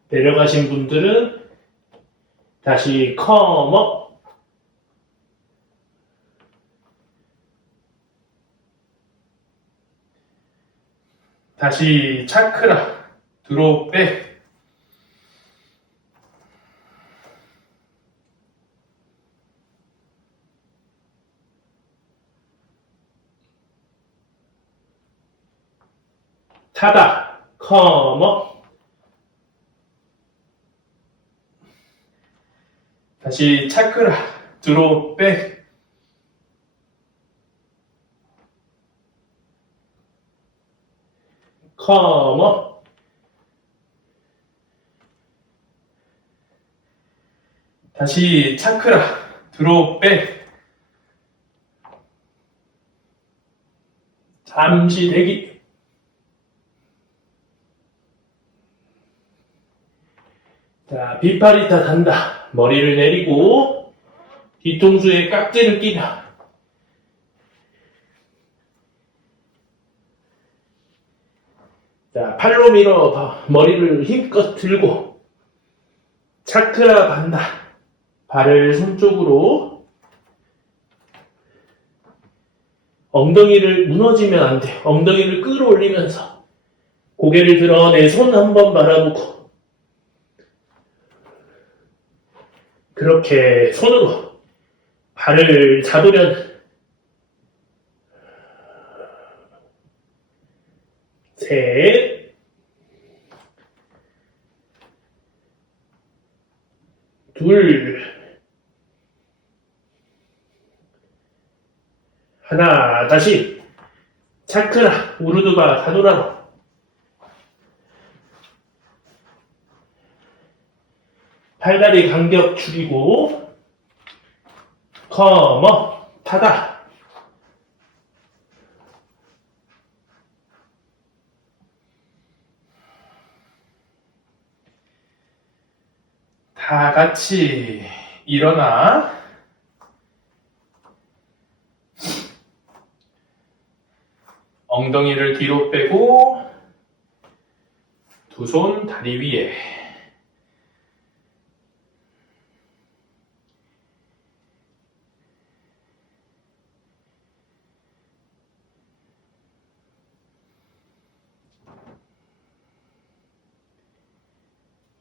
내려가신 분들은 다시 컴업. 다시 차크라 드롭백. 타다 컴업. 다시 차크라 드롭백. 컴업. 다시 차크라 드롭백. 잠시 대기. 자, 비파리타 단다. 머리를 내리고 뒤통수에 깍지를 끼며 자, 팔로 밀어 머리를 힘껏 들고 차크라 반다. 발을 손쪽으로 엉덩이를 무너지면 안 돼. 엉덩이를 끌어올리면서 고개를 들어 내 손 한번 바라보고 그렇게 손으로 발을 잡으려는 셋, 둘, 하나, 다시 차크라 우르드바 다누라로 팔다리 간격 줄이고 컴업 타다. 다 같이 일어나. 엉덩이를 뒤로 빼고 두 손 다리 위에.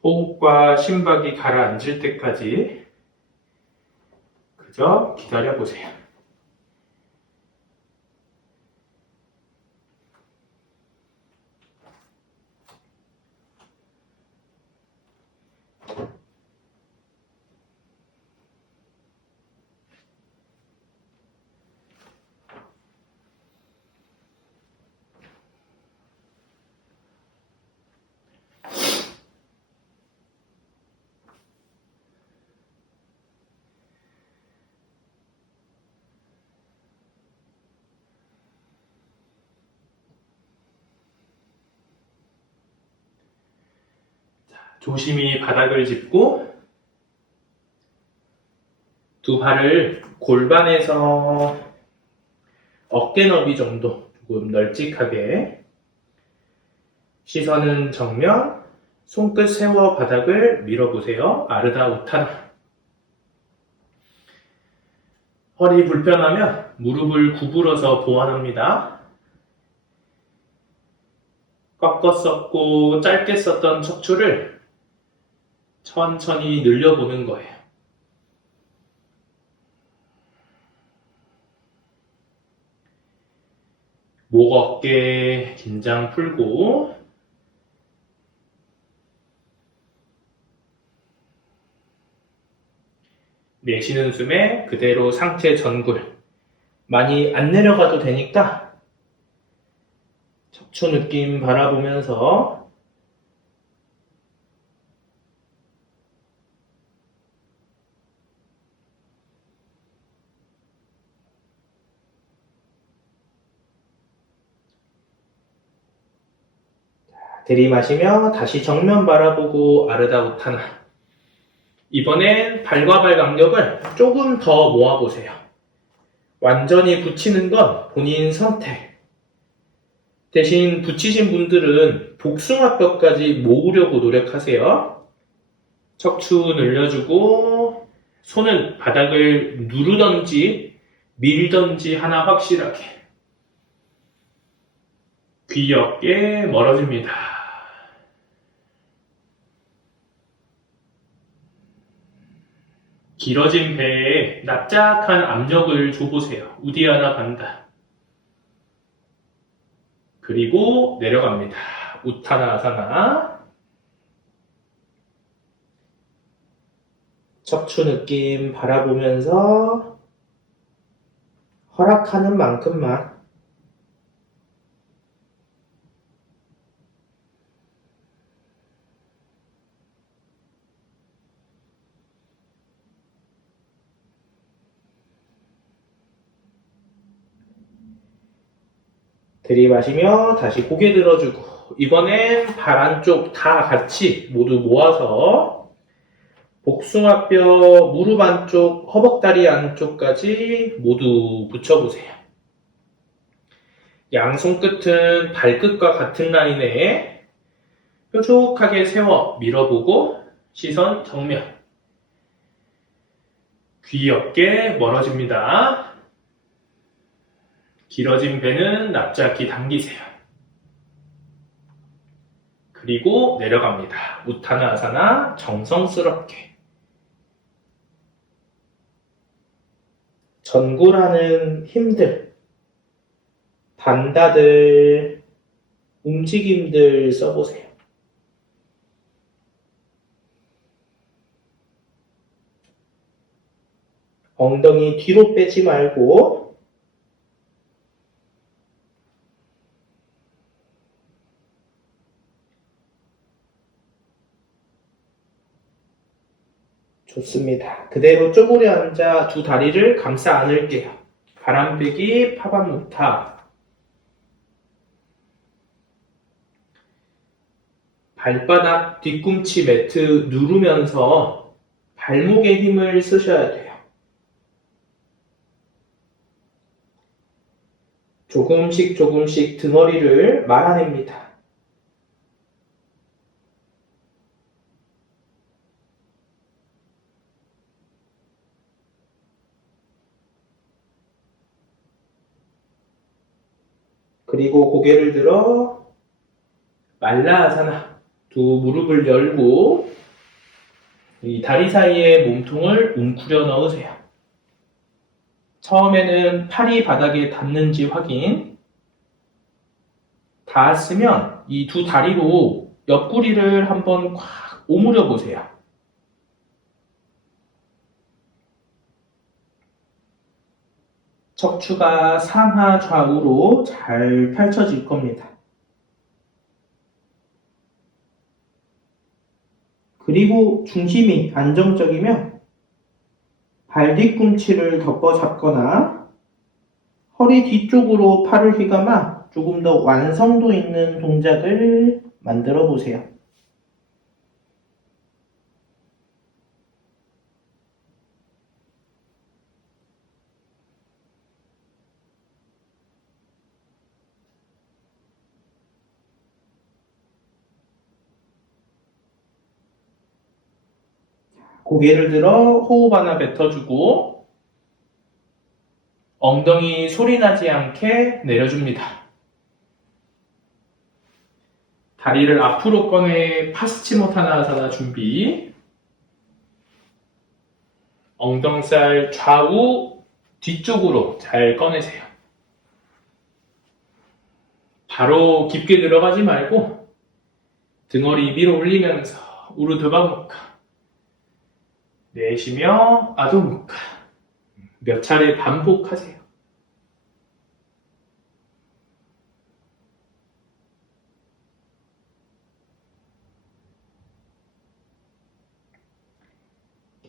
호흡과 심박이 가라앉을 때까지 그저 기다려보세요. 조심히 바닥을 짚고 두 발을 골반에서 어깨 너비 정도 조금 널찍하게, 시선은 정면, 손끝 세워 바닥을 밀어보세요. 아르다 우타나. 허리 불편하면 무릎을 구부려서 보완합니다. 꺾어 썼고 짧게 썼던 척추를 천천히 늘려보는 거예요. 목, 어깨 긴장 풀고 내쉬는 숨에 그대로 상체 전굴, 많이 안 내려가도 되니까 척추 느낌 바라보면서 들이마시며 다시 정면 바라보고 아르다 우타나. 이번엔 발과 발 간격을 조금 더 모아보세요. 완전히 붙이는 건 본인 선택. 대신 붙이신 분들은 복숭아뼈까지 모으려고 노력하세요. 척추 늘려주고 손은 바닥을 누르던지 밀던지 하나 확실하게. 귀, 어깨 멀어집니다. 길어진 배에 납작한 압력을 줘보세요. 우디아나 반다. 그리고 내려갑니다. 우타나아사나. 척추 느낌 바라보면서 허락하는 만큼만. 들이마시며 다시 고개 들어주고, 이번엔 발 안쪽 다 같이 모두 모아서 복숭아뼈 무릎 안쪽, 허벅다리 안쪽까지 모두 붙여보세요. 양 손끝은 발끝과 같은 라인에 뾰족하게 세워 밀어보고 시선 정면. 귀, 어깨 멀어집니다. 길어진 배는 납작히 당기세요. 그리고 내려갑니다. 우타나아사나 정성스럽게. 전굴하는 힘들, 반다들, 움직임들 써보세요. 엉덩이 뒤로 빼지 말고 좋습니다. 그대로 쪼그려 앉아 두 다리를 감싸 안을게요. 바람 빼기 파반무타. 발바닥 뒤꿈치 매트 누르면서 발목에 힘을 쓰셔야 돼요. 조금씩 조금씩 등허리를 말아냅니다. 그리고 고개를 들어 말라아사나, 두 무릎을 열고 이 다리 사이에 몸통을 웅크려 넣으세요. 처음에는 팔이 바닥에 닿는지 확인. 닿았으면 이 두 다리로 옆구리를 한번 꽉 오므려 보세요. 척추가 상하 좌우로 잘 펼쳐질 겁니다. 그리고 중심이 안정적이면 발 뒤꿈치를 덮어 잡거나 허리 뒤쪽으로 팔을 휘감아 조금 더 완성도 있는 동작을 만들어 보세요. 고개를 들어 호흡 하나 뱉어주고 엉덩이 소리 나지 않게 내려줍니다. 다리를 앞으로 꺼내 파스치모타나아사나 준비. 엉덩살 좌우 뒤쪽으로 잘 꺼내세요. 바로 깊게 들어가지 말고 등허리 위로 올리면서 우르드바무카. 내쉬며 아도무카. 몇 차례 반복하세요.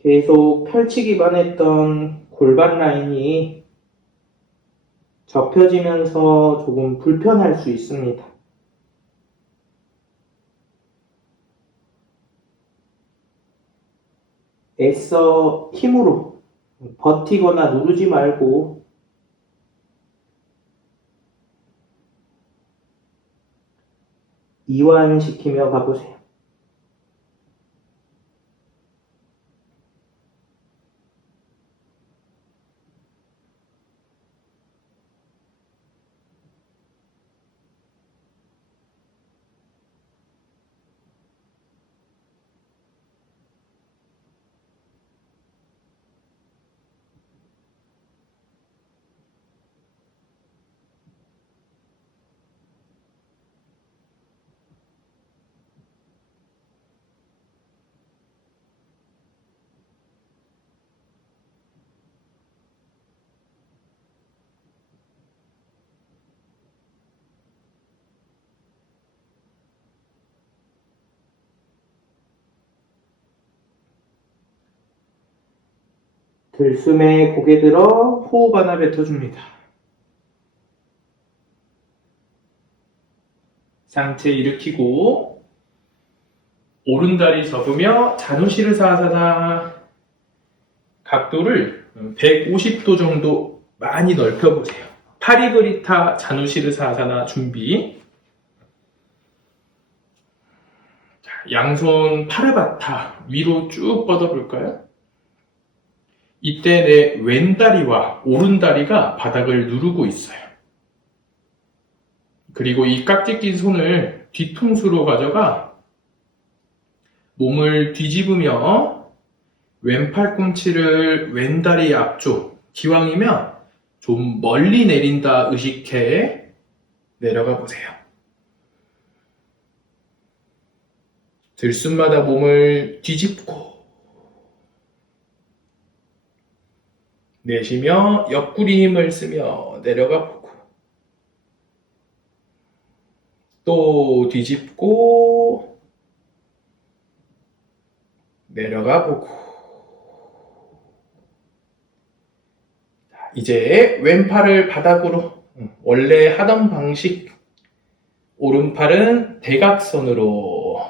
계속 펼치기만 했던 골반 라인이 접혀지면서 조금 불편할 수 있습니다. 애써 힘으로 버티거나 누르지 말고 이완시키며 가보세요. 들숨에 고개 들어 호흡 하나 뱉어줍니다. 상체 일으키고 오른다리 접으며 자누시르사아사나. 각도를 150도 정도 많이 넓혀보세요. 파리브리타 자누시르사아사나 준비. 자, 양손 파르바타 위로 쭉 뻗어볼까요? 이때 내 왼다리와 오른다리가 바닥을 누르고 있어요. 그리고 이 깍지 낀 손을 뒤통수로 가져가 몸을 뒤집으며 왼 팔꿈치를 왼다리 앞쪽, 기왕이면 좀 멀리 내린다 의식해 내려가 보세요. 들숨마다 몸을 뒤집고 내쉬며 옆구리 힘을 쓰며 내려가 보고 또 뒤집고 내려가 보고. 이제 왼팔을 바닥으로 원래 하던 방식, 오른팔은 대각선으로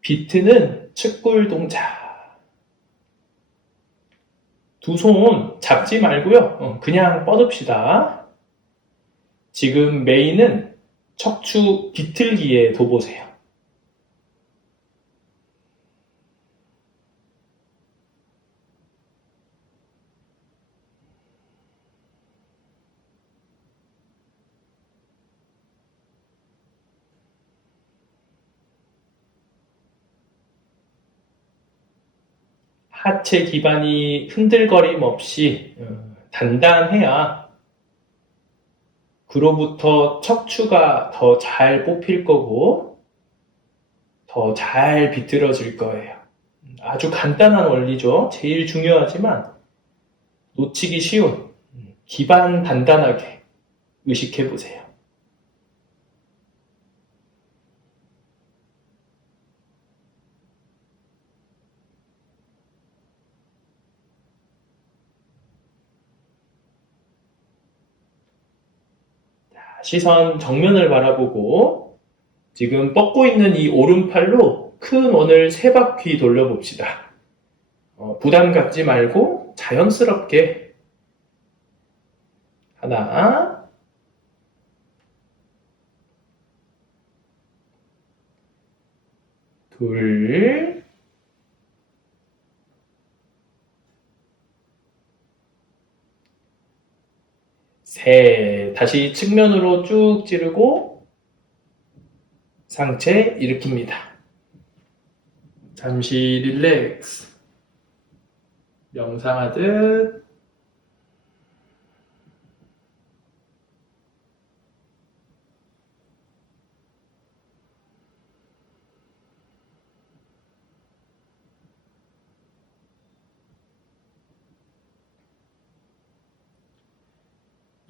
비트는 측골 동작. 두 손 잡지 말고요. 그냥 뻗읍시다. 지금 메인은 척추 비틀기에 둬보세요. 하체 기반이 흔들거림 없이 단단해야 그로부터 척추가 더 잘 뽑힐 거고 더 잘 비틀어질 거예요. 아주 간단한 원리죠. 제일 중요하지만 놓치기 쉬운 기반 단단하게 의식해 보세요. 시선 정면을 바라보고 지금 뻗고 있는 이 오른팔로 큰 원을 3바퀴 돌려봅시다. 부담 갖지 말고 자연스럽게 하나, 둘, 셋. 다시 측면으로 쭉 찌르고 상체 일으킵니다. 잠시 릴렉스. 명상하듯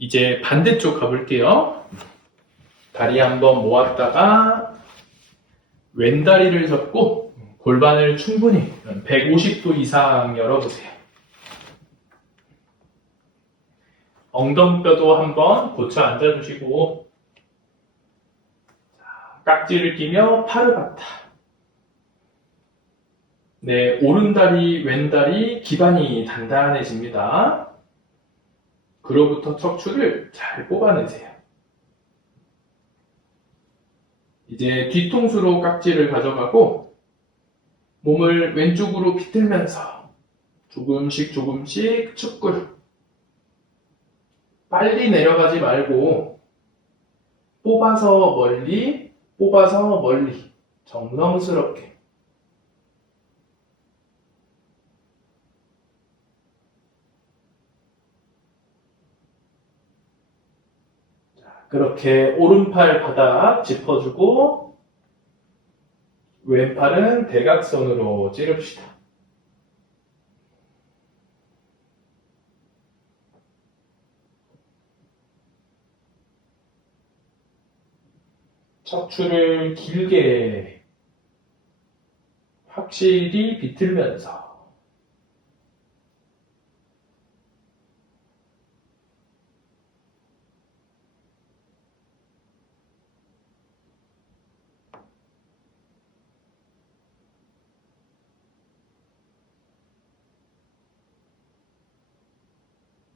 이제 반대쪽 가볼게요. 다리 한번 모았다가 왼다리를 잡고 골반을 충분히 150도 이상 열어보세요. 엉덩뼈도 한번 고쳐 앉아주시고 깍지를 끼며 파르바타. 네, 오른다리, 왼다리 기반이 단단해집니다. 그로부터 척추를 잘 뽑아내세요. 이제 뒤통수로 깍지를 가져가고 몸을 왼쪽으로 비틀면서 조금씩 축구를 빨리 내려가지 말고 뽑아서 멀리 정성스럽게 그렇게 오른팔 바닥 짚어주고 왼팔은 대각선으로 찌릅시다. 척추를 길게 확실히 비틀면서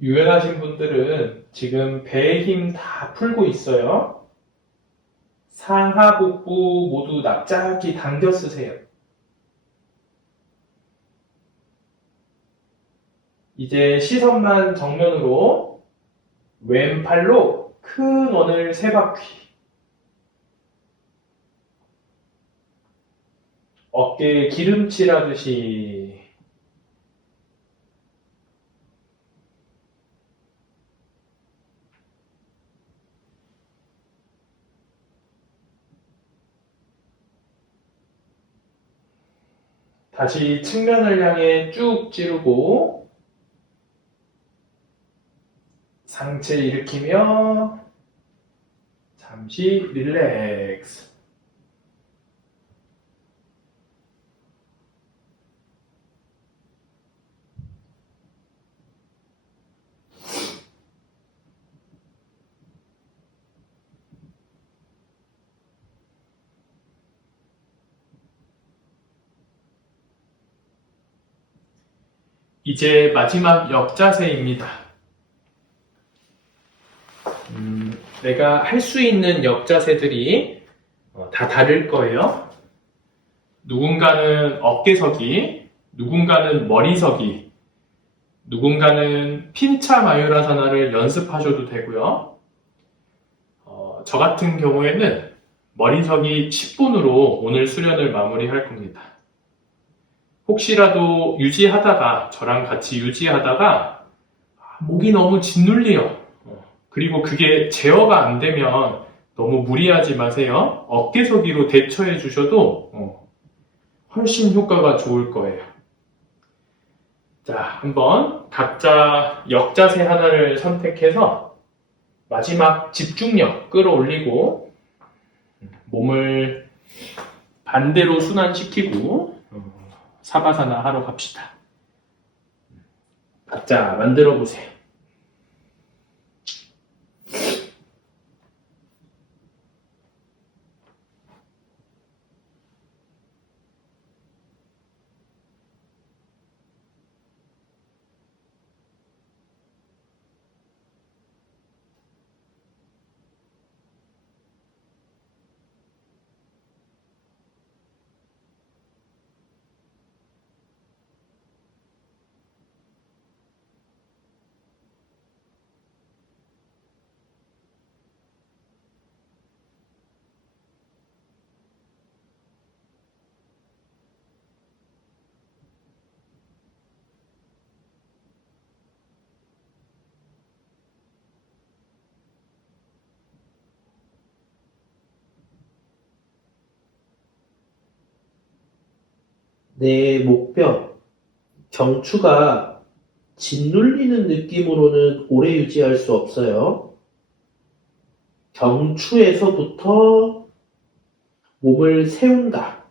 유연하신 분들은 지금 배의 힘 다 풀고 있어요. 상하 복부 모두 납작히 당겨 쓰세요. 이제 시선만 정면으로 왼팔로 큰 원을 3바퀴 어깨에 기름칠하듯이 다시 측면을 향해 쭉 찌르고 상체 일으키며 잠시 릴렉스. 이제 마지막 역자세입니다. 내가 할 수 있는 역자세들이 다 다를 거예요. 누군가는 어깨서기, 누군가는 머리서기, 누군가는 핀차 마유라사나를 연습하셔도 되고요. 저 같은 경우에는 머리서기 10분으로 오늘 수련을 마무리할 겁니다. 혹시라도 유지하다가, 저랑 같이 유지하다가 목이 너무 짓눌려요. 그리고 그게 제어가 안 되면 너무 무리하지 마세요. 어깨서기로 대처해 주셔도 훨씬 효과가 좋을 거예요. 자, 한번 각자 역자세 하나를 선택해서 마지막 집중력 끌어올리고 몸을 반대로 순환시키고 사바사나 하러 갑시다. 각자 만들어 보세요. 내 목뼈, 경추가 짓눌리는 느낌으로는 오래 유지할 수 없어요. 경추에서부터 몸을 세운다.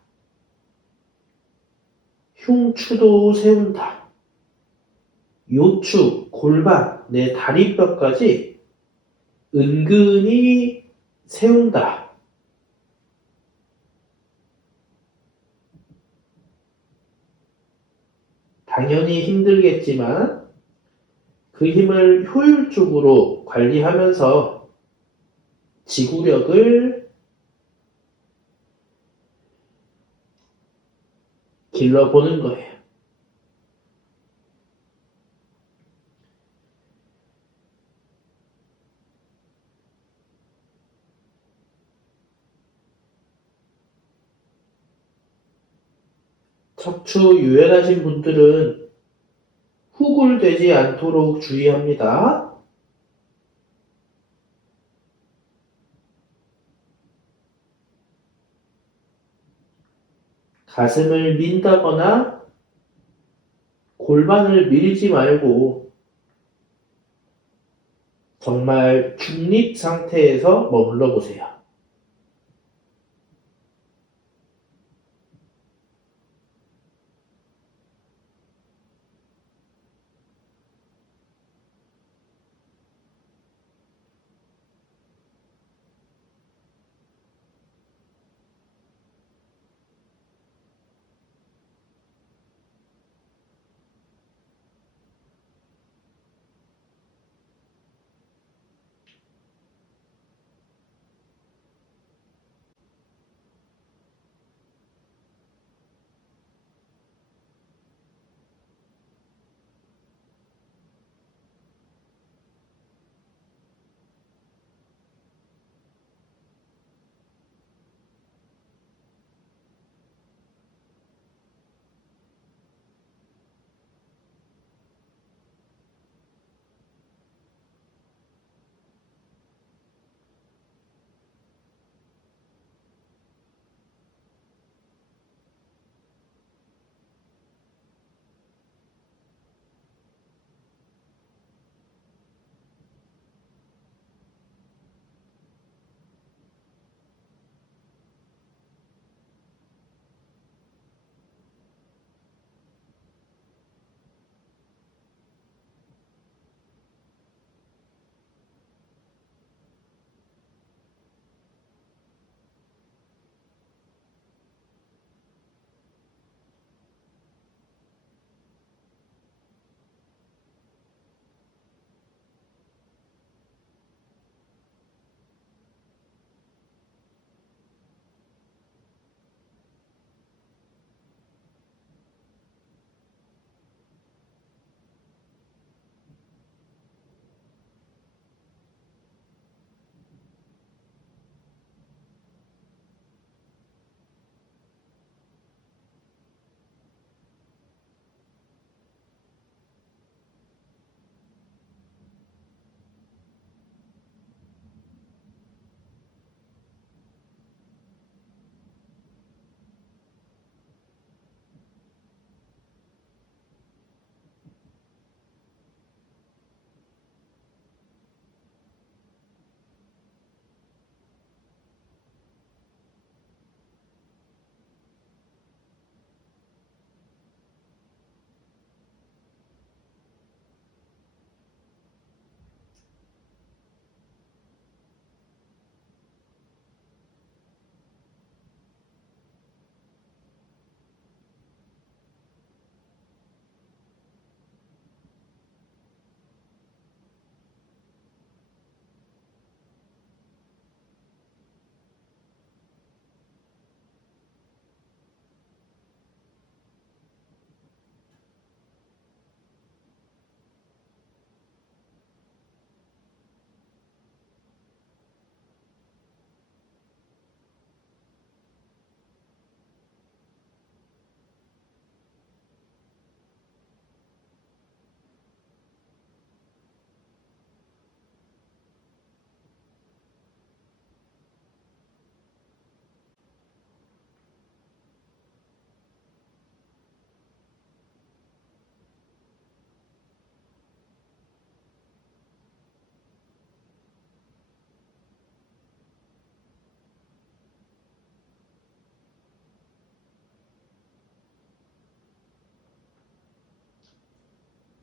흉추도 세운다. 요추, 골반, 내 다리뼈까지 은근히 세운다. 당연히 힘들겠지만 그 힘을 효율적으로 관리하면서 지구력을 길러보는 거예요. 척추 유연하신 분들은 훅을 되지 않도록 주의합니다. 가슴을 민다거나 골반을 밀지 말고 정말 중립 상태에서 머물러 보세요.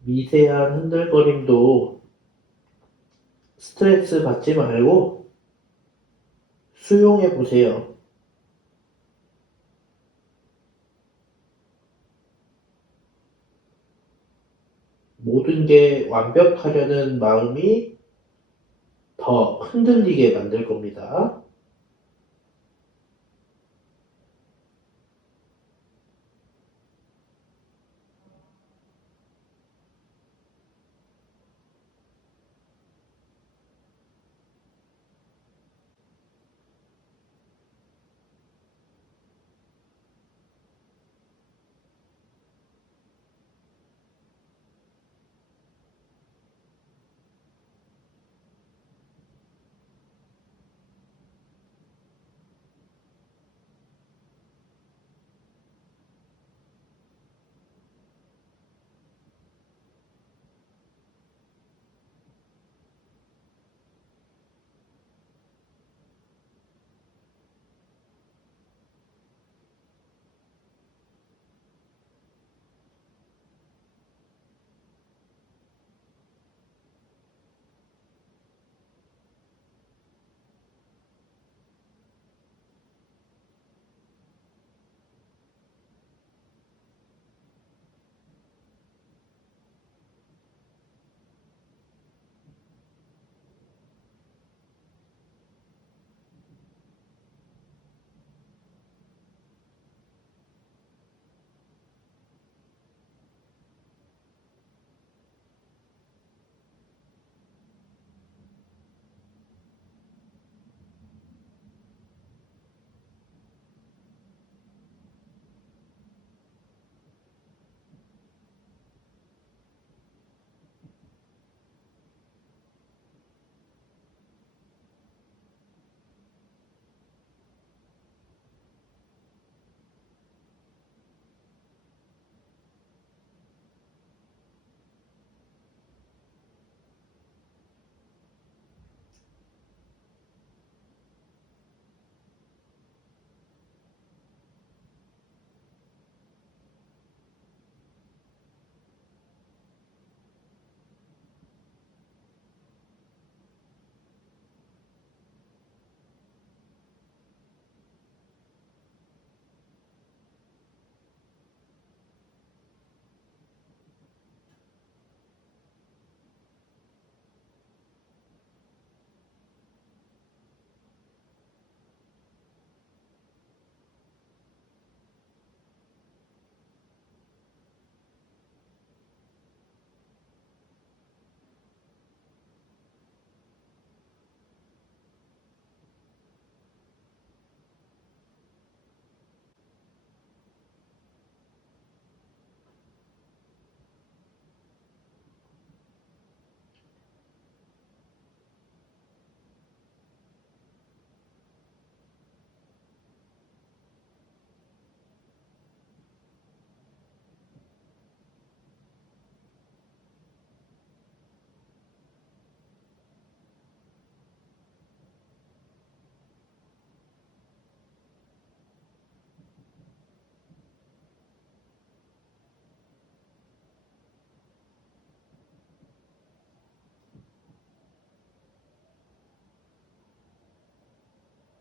미세한 흔들거림도 스트레스 받지 말고 수용해 보세요. 모든 게 완벽하려는 마음이 더 흔들리게 만들 겁니다.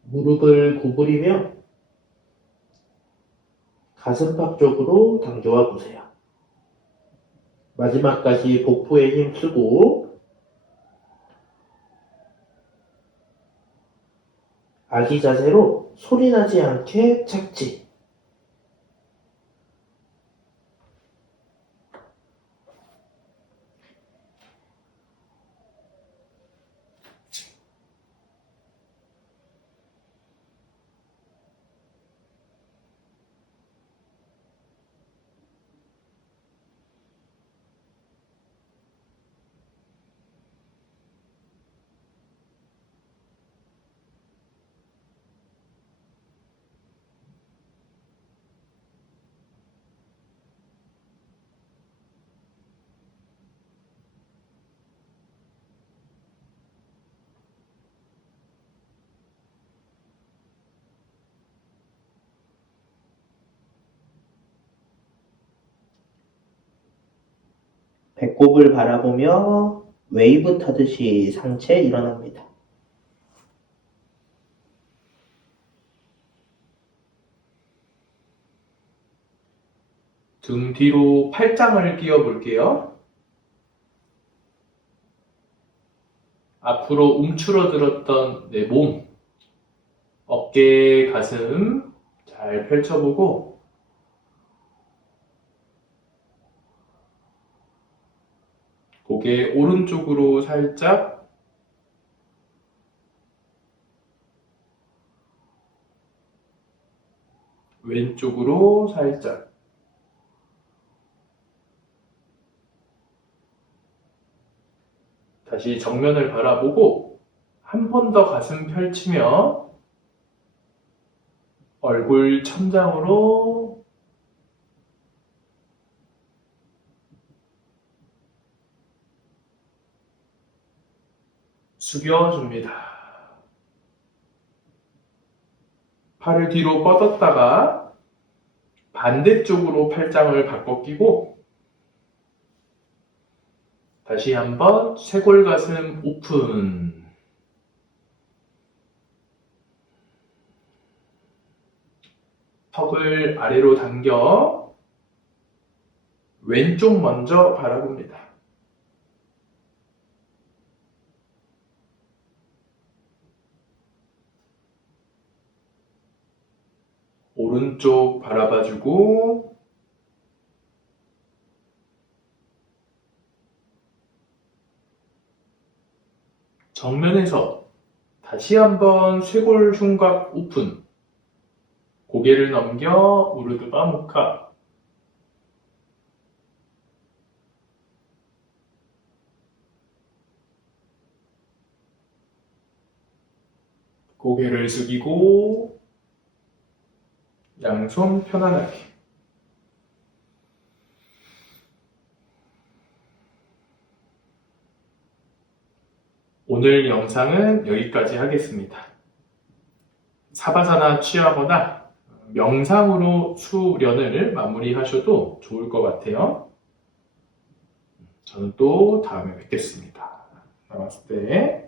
무릎을 구부리며 가슴팍 쪽으로 당겨와 보세요. 마지막까지 복부에 힘쓰고 아기 자세로 소리 나지 않게 착지. 배꼽을 바라보며 웨이브 타듯이 상체 일어납니다. 등 뒤로 팔짱을 끼워 볼게요. 앞으로 움츠러들었던 내 몸, 어깨, 가슴 잘 펼쳐보고 고개 오른쪽으로 살짝 왼쪽으로 살짝 다시 정면을 바라보고 한 번 더 가슴 펼치며 얼굴 천장으로 숙여줍니다. 팔을 뒤로 뻗었다가 반대쪽으로 팔짱을 바꿔 끼고 다시 한번 쇄골 가슴 오픈. 턱을 아래로 당겨 왼쪽 먼저 바라봅니다. 오른쪽 바라봐주고 정면에서 다시 한번 쇄골 흉곽 오픈. 고개를 넘겨 우르드바 무카. 고개를 숙이고 양손 편안하게. 오늘 영상은 여기까지 하겠습니다. 사바사나 취하거나 명상으로 수련을 마무리하셔도 좋을 것 같아요. 저는 또 다음에 뵙겠습니다. 나마스테.